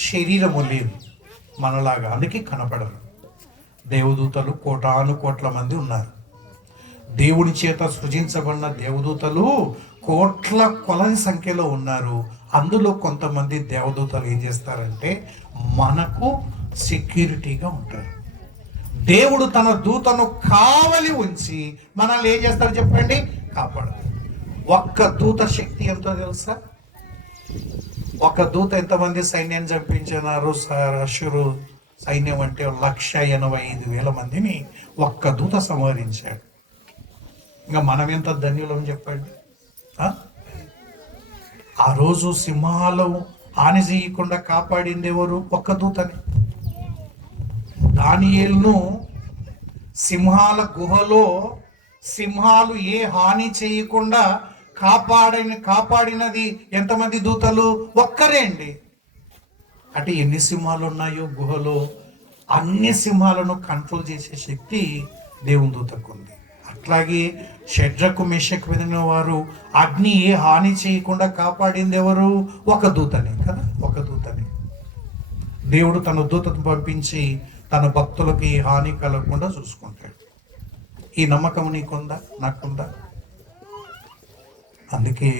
శరీరము లేదు మనలాగా, అందుకే కనపడరు. దేవదూతలు కోటాను కోట్ల మంది ఉన్నారు. దేవుని చేత సృజించబడిన దేవదూతలు కోట్ల కొలది సంఖ్యలో ఉన్నారు. అందులో కొంతమంది దేవదూతలు ఏం చేస్తారంటే మనకు సెక్యూరిటీగా ఉంటారు. దేవుడు తన దూతను కావలి ఉంచి మనల్ని ఏం చేస్తారు చెప్పండి? కాపాడతారు. ఒక్క దూత శక్తి ఎంతో తెలుసా? ఒక దూత ఎంతమంది సైన్యాన్ని చంపించినారు? అష్షూరు సైన్యం అంటే 185,000 మందిని ఒక్క దూత సంహరించాడు. ఇంకా మనం ఎంత ధన్యులం చెప్పండి? ఆ రోజు సింహాలు హాని చేయకుండా కాపాడింది ఎవరు? ఒక్క దూతని. దానియేలును సింహాల గుహలో సింహాలు ఏ హాని చేయకుండా కాపాడినది ఎంతమంది దూతలు? ఒక్కరే అండి. అంటే ఎన్ని సింహాలు ఉన్నాయో గుహలో అన్ని సింహాలను కంట్రోల్ చేసే శక్తి దేవుని దూతకు ఉంది. అట్లాగే షడ్రకు మెషకు వెదిన వారు అగ్ని ఏ హాని చేయకుండా కాపాడింది ఎవరు? ఒక దూతనే కదా, ఒక దూతనే. దేవుడు తన దూతను పంపించి తన భక్తులకు ఏ హాని కలగకుండా చూసుకుంటాడు. ఈ నమ్మకం నీకుందా? నాకుందా? అందుకే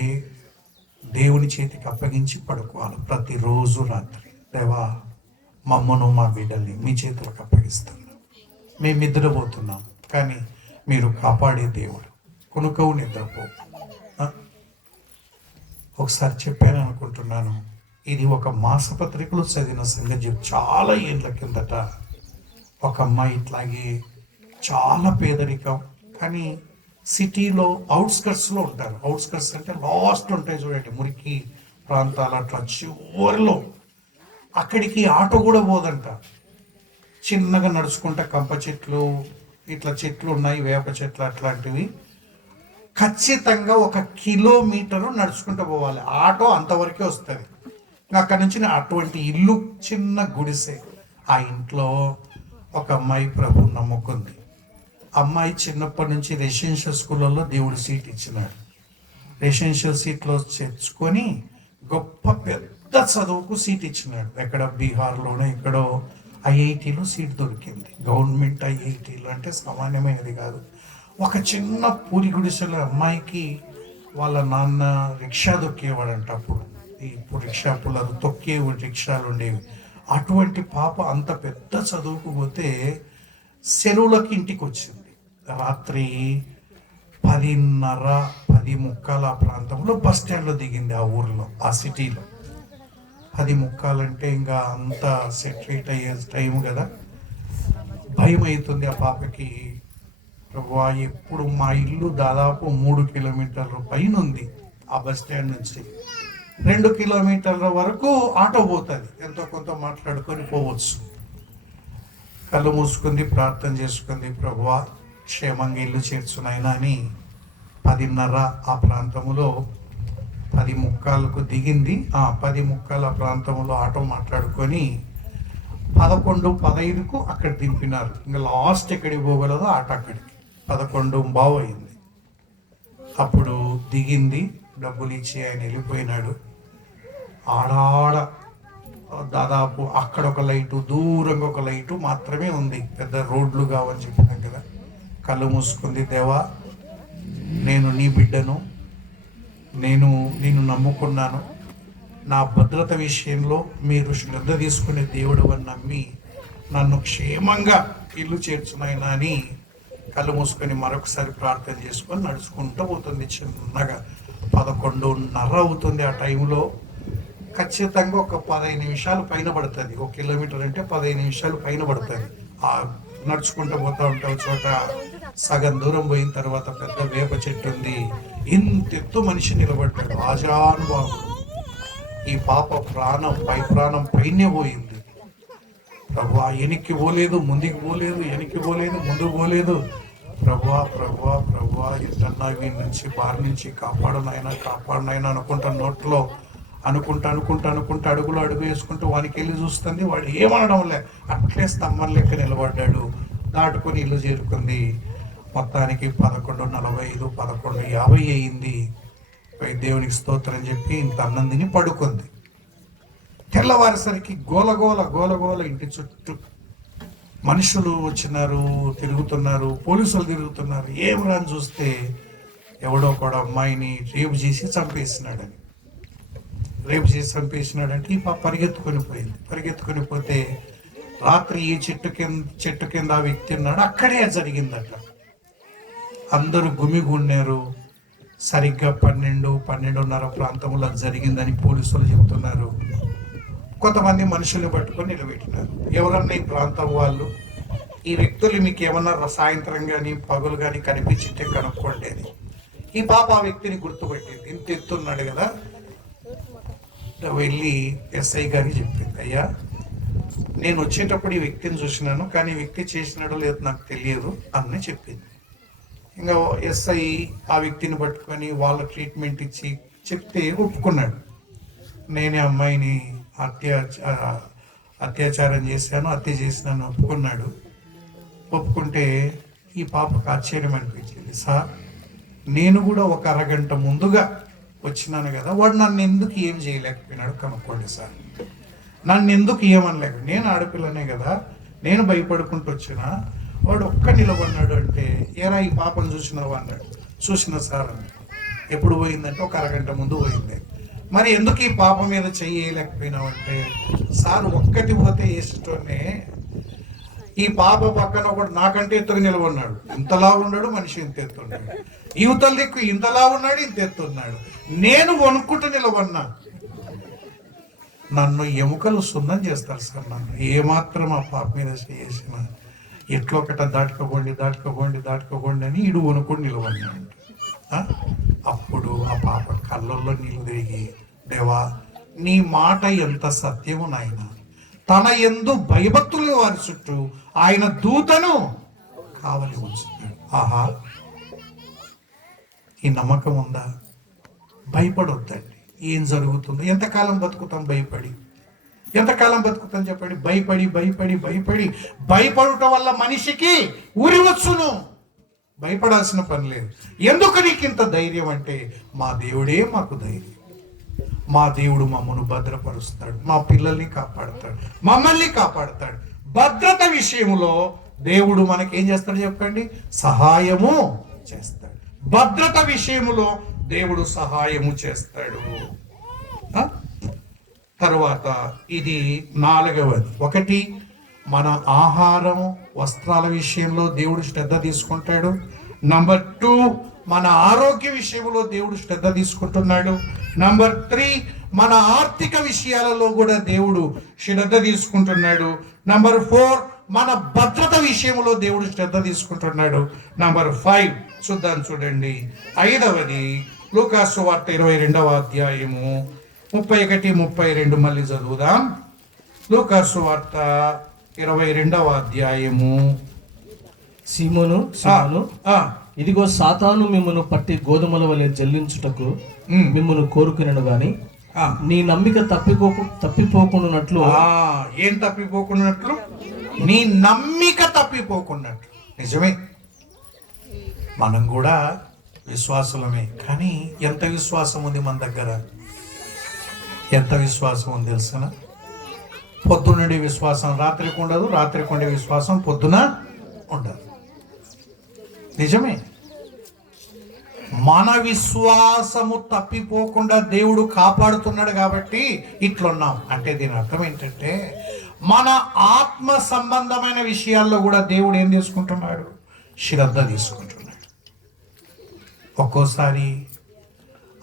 దేవుని చేతికి అప్పగించి పడుకోవాలి ప్రతిరోజు రాత్రి. దేవా, మమ్మను మా బిడ్డల్ని మీ చేతులకు అప్పగిస్తాను. మేము నిద్రపోతున్నాం కానీ మీరు కాపాడే దేవుడు. కొనుక్కవు నిద్రపో. ఒకసారి చెప్పాను అనుకుంటున్నాను, ఇది ఒక మాసపత్రికలో చదివిన సంగతి. చాలా ఏళ్ళ కిందట ఒక అమ్మాయి ఇట్లాగే చాలా పేదరికం, కానీ సిటీలో అవుట్స్కట్స్లో ఉంటారు. అవుట్స్కట్స్ అంటే లాస్ట్ ఉంటాయి చూడండి, మురికి ప్రాంతాలు, అట్లా చివరిలో. అక్కడికి ఆటో కూడా పోదంట. చిన్నగా నడుచుకుంటా కంప చెట్లు, ఇట్లా చెట్లు ఉన్నాయి, వేప చెట్లు అట్లాంటివి. ఖచ్చితంగా 1 కిలోమీటరు నడుచుకుంటూ పోవాలి. ఆటో అంతవరకే వస్తుంది. అక్కడి నుంచి అటువంటి ఇల్లు, చిన్న గుడిసె. ఆ ఇంట్లో ఒక అమ్మాయి ప్రభు నమ్ముకుంది. అమ్మాయి చిన్నప్పటి నుంచి రెసిడెన్షియల్ స్కూళ్ళలో దేవుడు సీట్ ఇచ్చినాడు. రెసిడెన్షియల్ సీట్లో చేర్చుకొని గొప్ప పెద్ద చదువుకు సీట్ ఇచ్చినాడు. ఎక్కడ బీహార్లోనే ఎక్కడో ఐఐటీలో సీట్ దొరికింది. గవర్నమెంట్ ఐఐటీలు అంటే సామాన్యమైనది కాదు. ఒక చిన్న పూరి గుడిసెల అమ్మాయికి వాళ్ళ నాన్న రిక్షా దొక్కేవాడంట. అప్పుడు ఇప్పుడు రిక్షా పుల్లలు తొక్కే రిక్షాలు ఉండేవి. అటువంటి పాప అంత పెద్ద చదువుకు పోతే సెలవులకి ఇంటికి వచ్చింది. రాత్రి 10:30, 10:45 ప్రాంతంలో బస్ స్టాండ్లో దిగింది. ఆ ఊర్లో, ఆ సిటీలో. 10:45 అంటే ఇంకా అంత సెటిల్ అయ్యే టైం కదా. భయం అవుతుంది ఆ పాపకి. ఎప్పుడు మా ఇల్లు దాదాపు 3 కిలోమీటర్ల పైన ఉంది. ఆ బస్ స్టాండ్ నుంచి 2 కిలోమీటర్ల వరకు ఆటో పోతుంది. ఎంతో కొంత మాట్లాడుకొని పోవచ్చు. కళ్ళు మూసుకుంది, ప్రార్థన చేసుకుంది, ప్రభువా క్షేమంగా ఇల్లు చేర్చునైనా అని. 10:30 ఆ ప్రాంతంలో, 10:45కు దిగింది. 10:45 ప్రాంతంలో ఆటో మాట్లాడుకొని 11:15కు అక్కడ దింపినారు. ఇంకా లాస్ట్ ఎక్కడికి పోగలదో ఆటో అక్కడికి 11:15 అయింది. అప్పుడు దిగింది, డబ్బులు ఇచ్చి ఆయన వెళ్ళిపోయినాడు. ఆడాడ దాదాపు అక్కడ ఒక లైటు, దూరంగా ఒక లైటు మాత్రమే ఉంది. పెద్ద రోడ్లు కావని చెప్పినాం కదా. కళ్ళు మూసుకుంది. దేవా, నేను నీ బిడ్డను, నేను నిన్ను నమ్ముకున్నాను. నా భద్రత విషయంలో మీరు శ్రద్ధ తీసుకునే దేవుడు అని నమ్మి నన్ను క్షేమంగా ఇల్లు చేర్చునైనా అని కళ్ళు మూసుకొని మరొకసారి ప్రార్థన చేసుకొని నడుచుకుంటూ పోతుంది. చిన్నగా 11:30 అవుతుంది. ఆ టైంలో ఖచ్చితంగా ఒక 15 నిమిషాలు పైన పడుతుంది. 1 కిలోమీటర్ అంటే 15 నిమిషాలు పైన పడుతుంది. ఆ నడుచుకుంటూ పోతా ఉంటావు చోట సగం దూరం పోయిన తర్వాత పెద్ద వేప చెట్టు ఉంది. ఇంతెత్తు మనిషి నిలబడ్డాడు, ఆజానుబాబుడు. ఈ పాప ప్రాణం పైనే పోయింది. ప్రభువా, వెనక్కి పోలేదు, ముందుకు పోలేదు, వెనక్కి పోలేదు, ముందుకు పోలేదు. ప్రభువా ఎంతన్నా వీడి నుంచి బారి నుంచి కాపాడు నాయనా అనుకుంటా నోట్లో అనుకుంటా అడుగు వేసుకుంటూ వానికి వెళ్ళి చూస్తుంది. వాడు ఏమనడం లే, అట్లే స్తంభం లెక్క నిలబడ్డాడు. దాటుకొని ఇల్లు చేరుకుంది. మొత్తానికి 11:45 11:50 అయింది. దేవునికి స్తోత్రం చెప్పి ఇంత అన్నం తిని పడుకుంది. తెల్లవారేసరికి గోల ఇంటి చుట్టూ మనుషులు వచ్చినారు, తిరుగుతున్నారు, పోలీసులు తిరుగుతున్నారు. ఏం రాని చూస్తే ఎవడో కూడా అమ్మాయిని రేపు చేసి చంపేసినాడంటే ఈ పాప పరిగెత్తుకొని పోతే రాత్రి ఈ చెట్టు కింద ఆ వ్యక్తి ఉన్నాడు, అక్కడే జరిగిందట. అందరూ గుమిగున్నారు. సరిగ్గా 12:30 ప్రాంతంలో జరిగిందని పోలీసులు చెబుతున్నారు. కొంతమంది మనుషుల్ని పట్టుకొని నిలబెట్టినారు. ఎవరన్నా ఈ ప్రాంతం వాళ్ళు, ఈ వ్యక్తులు మీకు ఏమన్నా సాయంత్రం కానీ పగులు కానీ కనిపించింటే కనుక్కోండి అని. ఈ పాప ఆ వ్యక్తిని గుర్తుపెట్టింది. ఇంత ఎత్తున్నాడు కదా, వెళ్ళి ఎస్ఐ గారికి చెప్పింది, అయ్యా నేను వచ్చేటప్పుడు ఈ వ్యక్తిని చూసినాను, కానీ ఈ వ్యక్తి చేసినాడో లేదో నాకు తెలియదు అని చెప్పింది. ఇంకా ఎస్ఐ ఆ వ్యక్తిని పట్టుకొని వాళ్ళ ట్రీట్మెంట్ ఇచ్చి చెప్తే ఒప్పుకున్నాడు. నేనే అమ్మాయిని అత్యాచారం చేశాను, హత్య చేసినాను ఒప్పుకున్నాడు. ఒప్పుకుంటే ఈ పాపకు ఆశ్చర్యం అనిపించింది. సార్, నేను కూడా ఒక అరగంట ముందుగా వచ్చినాను కదా, వాడు నన్ను ఎందుకు ఏం చేయలేకపోయినాడు కనుక్కోండి సార్. నన్ను ఎందుకు ఏమనలేక, నేను ఆడపిల్లనే కదా, నేను భయపడుకుంటూ వచ్చినా, వాడు ఒక్క నిలబడినాడు అంటే, ఏరా ఈ పాపను చూసినావు అన్నాడు. చూసిన సార్ అని. ఎప్పుడు పోయిందంటే ఒక అరగంట ముందు పోయింది. మరి ఎందుకు ఈ పాప మీద చెయ్యలేకపోయినావు అంటే, సార్ ఒక్కటి పోతే వేసేటోనే, ఈ పాప పక్కన ఒకటి నాకంటే ఎత్తుకు నిలబడినాడు, ఇంతలా ఉన్నాడు, మనిషి ఇంత ఎత్తున్నాడు, యువతల దిక్కు ఇంతలా ఉన్నాడు, ఇంత ఎత్తున్నాడు, నేను వణుక్కుంటూ నిలబడినా. నన్ను ఎముకలు సున్నం చేస్తారు సార్. నన్ను ఏమాత్రం ఆ పాప మీద చేసిన ఎట్లో ఒకట దాటుకోబోండి అని ఇడు వణుకుని నిలబడినాడు. అప్పుడు ఆ పాప కళ్ళల్లో నీళ్ళు తిరిగి, దేవా నీ మాట ఎంత సత్యము నాయన, తన యందు భయభక్తులు వారి చుట్టూ ఆయన దూతను కావలి ఉంచుతాడు. ఆహా, ఈ నమ్మకం ఉందా? భయపడొద్దండి. ఏం జరుగుతుందో, ఎంతకాలం బతుకుతాం భయపడి, ఎంతకాలం బతుకుతాం చెప్పండి. భయపడటం వల్ల మనిషికి ఉరి వచ్చును. భయపడాల్సిన పని లేదు. ఎందుకు నీకు ఇంత ధైర్యం అంటే, మా దేవుడే మాకు ధైర్యం. మా దేవుడు మమ్మల్ని భద్రపరుస్తాడు, మా పిల్లల్ని కాపాడుతాడు, మమ్మల్ని కాపాడుతాడు. భద్రత విషయంలో దేవుడు మనకి ఏం చేస్తాడు చెప్పండి? సహాయము చేస్తాడు. భద్రత విషయంలో దేవుడు సహాయము చేస్తాడు. తరువాత ఇది 4వది. 1, మన ఆహారం వస్త్రాల విషయంలో దేవుడు శ్రద్ధ తీసుకుంటాడు. నంబర్ 2, మన ఆరోగ్య విషయంలో దేవుడు శ్రద్ధ తీసుకుంటున్నాడు. నంబర్ 3, మన ఆర్థిక విషయాలలో కూడా దేవుడు శ్రద్ధ తీసుకుంటున్నాడు. నంబర్ 4, మన భద్రత విషయంలో దేవుడు శ్రద్ధ తీసుకుంటున్నాడు. నంబర్ 5 చూడండి. 5వది లూకాసు వార్త 22వ అధ్యాయము 31, 32 మళ్ళీ చదువుదాం. లూకాసు వార్త 22వ అధ్యాయము. సీమోను, ఇదిగో సాతాను మిమ్మను పట్టి గోధుమల వలె జల్లించుటకు మిమ్మను కోరుకునేను గాని నీ నమ్మిక తప్పిపోకుండానట్లు. ఏం తప్పిపోకున్నట్లు? నీ నమ్మిక తప్పిపోకున్నట్లు. నిజమే, మనం కూడా విశ్వాసులమే. కానీ ఎంత విశ్వాసం ఉంది మన దగ్గర? ఎంత విశ్వాసం ఉంది తెలుసా? పొద్దున్నుండి విశ్వాసం రాత్రికి ఉండదు, రాత్రికి ఉండే విశ్వాసం పొద్దున ఉండదు. నిజమే. మన విశ్వాసము తప్పిపోకుండా దేవుడు కాపాడుతున్నాడు కాబట్టి ఇట్లున్నాం. అంటే దీని అర్థం ఏంటంటే మన ఆత్మ సంబంధమైన విషయాల్లో కూడా దేవుడు ఏం తీసుకుంటున్నాడు? శ్రద్ధ తీసుకుంటున్నాడు. ఒక్కోసారి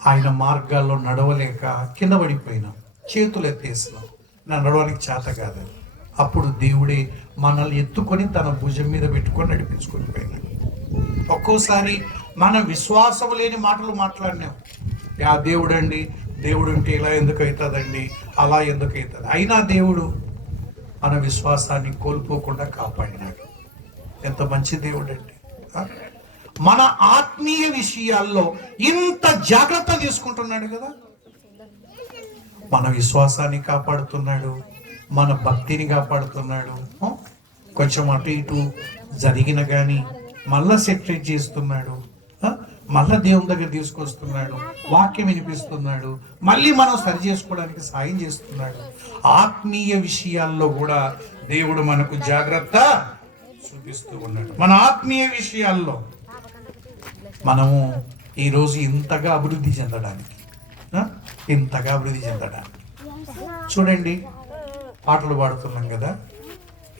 ఆయన మార్గాల్లో నడవలేక కింద పడిపోయినాం, చేతులు ఎత్తేసినాం, నా నడవడానికి చేత కాదని. అప్పుడు దేవుడే మనల్ని ఎత్తుకొని తన భుజం మీద పెట్టుకొని నడిపించుకొని పోయినాడు. ఒక్కోసారి మన విశ్వాసం లేని మాటలు మాట్లాడినాం. యా దేవుడండి, దేవుడు అంటే ఇలా ఎందుకు అవుతుందండి, అలా ఎందుకు అవుతుంది. అయినా దేవుడు మన విశ్వాసాన్ని కోల్పోకుండా కాపాడినాడు. ఎంత మంచి దేవుడు అండి. మన ఆత్మీయ విషయాల్లో ఇంత జాగ్రత్త తీసుకుంటున్నాడు కదా. మన విశ్వాసాన్ని కాపాడుతున్నాడు, మన భక్తిని కాపాడుతున్నాడు. కొంచెం అటు ఇటు జరిగిన కానీ మళ్ళా సెటిల్ చేస్తున్నాడు, మళ్ళా దేవుని దగ్గర తీసుకొస్తున్నాడు, వాక్యం వినిపిస్తున్నాడు, మళ్ళీ మనం సరి చేసుకోవడానికి సాయం చేస్తున్నాడు. ఆత్మీయ విషయాల్లో కూడా దేవుడు మనకు జాగ్రత్త చూపిస్తూ ఉన్నాడు. మన ఆత్మీయ విషయాల్లో మనము ఈరోజు ఇంతగా అభివృద్ధి చెందడానికి చూడండి, పాటలు పాడుతున్నాం కదా.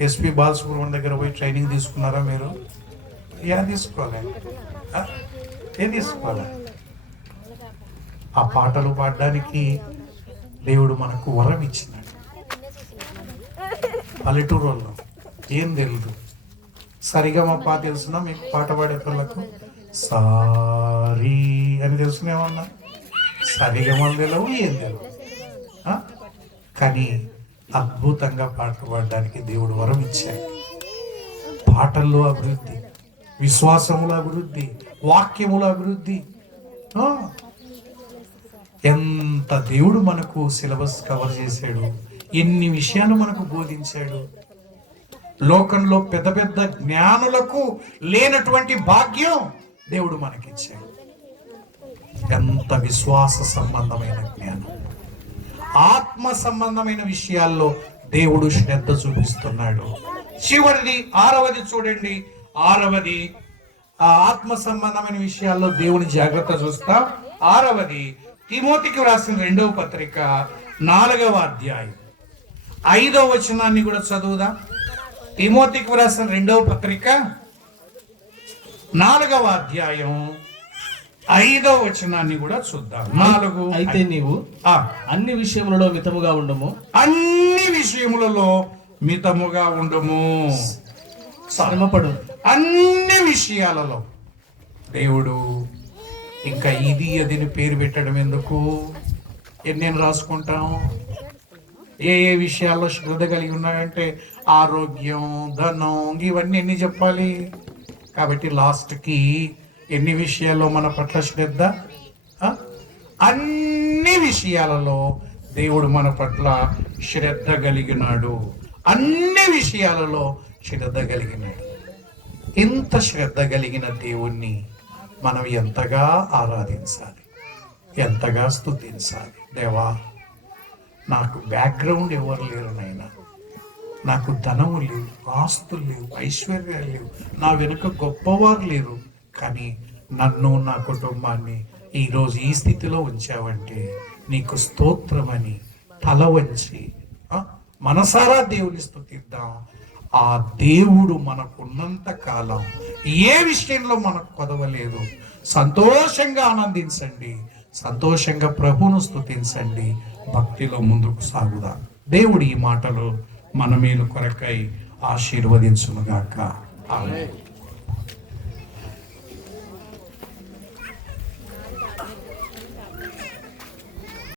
ఎస్పి బాలసుబ్రహ్మణ్యం దగ్గర పోయి ట్రైనింగ్ తీసుకున్నారా మీరు? తీసుకోవాలి. ఏం తీసుకోవాలి? ఆ పాటలు పాడడానికి దేవుడు మనకు వరం ఇచ్చినాడు. పల్లెటూరు వాళ్ళు ఏం తెలియదు, సరిగమపా తెలుసునా మీకు? పాట పాడే వాళ్ళకు సారీ అని తెలుసునేమన్నా? సరిగమలు తెలియవు, ఏం తెలియవు. కానీ అద్భుతంగా పాటలు పాడడానికి దేవుడు వరం ఇచ్చాడు. పాటల్లో అభివృద్ధి, విశ్వాసముల అభివృద్ధి, వాక్యముల అభివృద్ధి. ఎంత దేవుడు మనకు సిలబస్ కవర్ చేశాడు, ఎన్ని విషయాలు మనకు బోధించాడు. లోకంలో పెద్ద పెద్ద జ్ఞానులకు లేనటువంటి భాగ్యం దేవుడు మనకిచ్చాడు. ఎంత విశ్వాస సంబంధమైన జ్ఞానం, ఆత్మ సంబంధమైన విషయాల్లో దేవుడు శ్రద్ధ చూపిస్తున్నాడు. చివరిది 6వది చూడండి. 6వది ఆత్మ సంబంధమైన విషయాల్లో దేవుని జాగ్రత్త చూస్తాం. 6వది తిమోతికి రాసిన 2వ పత్రిక 4వ అధ్యాయం 5వ వచనాన్ని కూడా చదువుదాం. తిమోతికి రాసిన 2వ పత్రిక 4వ అధ్యాయం 5వ వచనాన్ని కూడా చూద్దాం. 4 అయితే నీవు అన్ని విషయములలో మితముగా ఉండము, అన్ని విషయములలో మితముగా ఉండము, శ్రమపడు. అన్ని విషయాలలో దేవుడు ఇంకా ఇది అదిని పేరు పెట్టడం ఎందుకు? ఎన్ని రాసుకుంటాం? ఏ ఏ విషయాల్లో శ్రద్ధ కలిగి ఉన్నాయంటే ఆరోగ్యం, ధనం, ఇవన్నీ ఎన్ని చెప్పాలి? కాబట్టి లాస్ట్కి ఎన్ని విషయాల్లో మన పట్ల శ్రద్ధ? అన్ని విషయాలలో దేవుడు మన పట్ల శ్రద్ధ కలిగినాడు. అన్ని విషయాలలో శ్రద్ధ కలిగినాడు. ఇంత శ్రద్ధ కలిగిన దేవుణ్ణి మనం ఎంతగా ఆరాధించాలి, ఎంతగా స్తుతించాలి. దేవా, నాకు బ్యాక్గ్రౌండ్ ఎవరు లేరు నాయనా, నాకు ధనము లేవు, ఆస్తులు లేవు, ఐశ్వర్యాలు లేవు, నా వెనుక గొప్పవారు లేరు, కానీ నన్ను, నా కుటుంబాన్ని ఈరోజు ఈ స్థితిలో ఉంచావంటే నీకు స్తోత్రమని తల వంచి మనసారా దేవుని స్తుతిద్దాం. ఆ దేవుడు మనకున్నంత కాలం ఏ విషయంలో మనకు కొదవలేదు. సంతోషంగా ఆనందించండి, సంతోషంగా ప్రభువును స్తుతించండి, భక్తిలో ముందుకు సాగుదాం. దేవుడు ఈ మాటలు మన మేలు కొరకై ఆశీర్వదించునుగాక. ఆమేన్.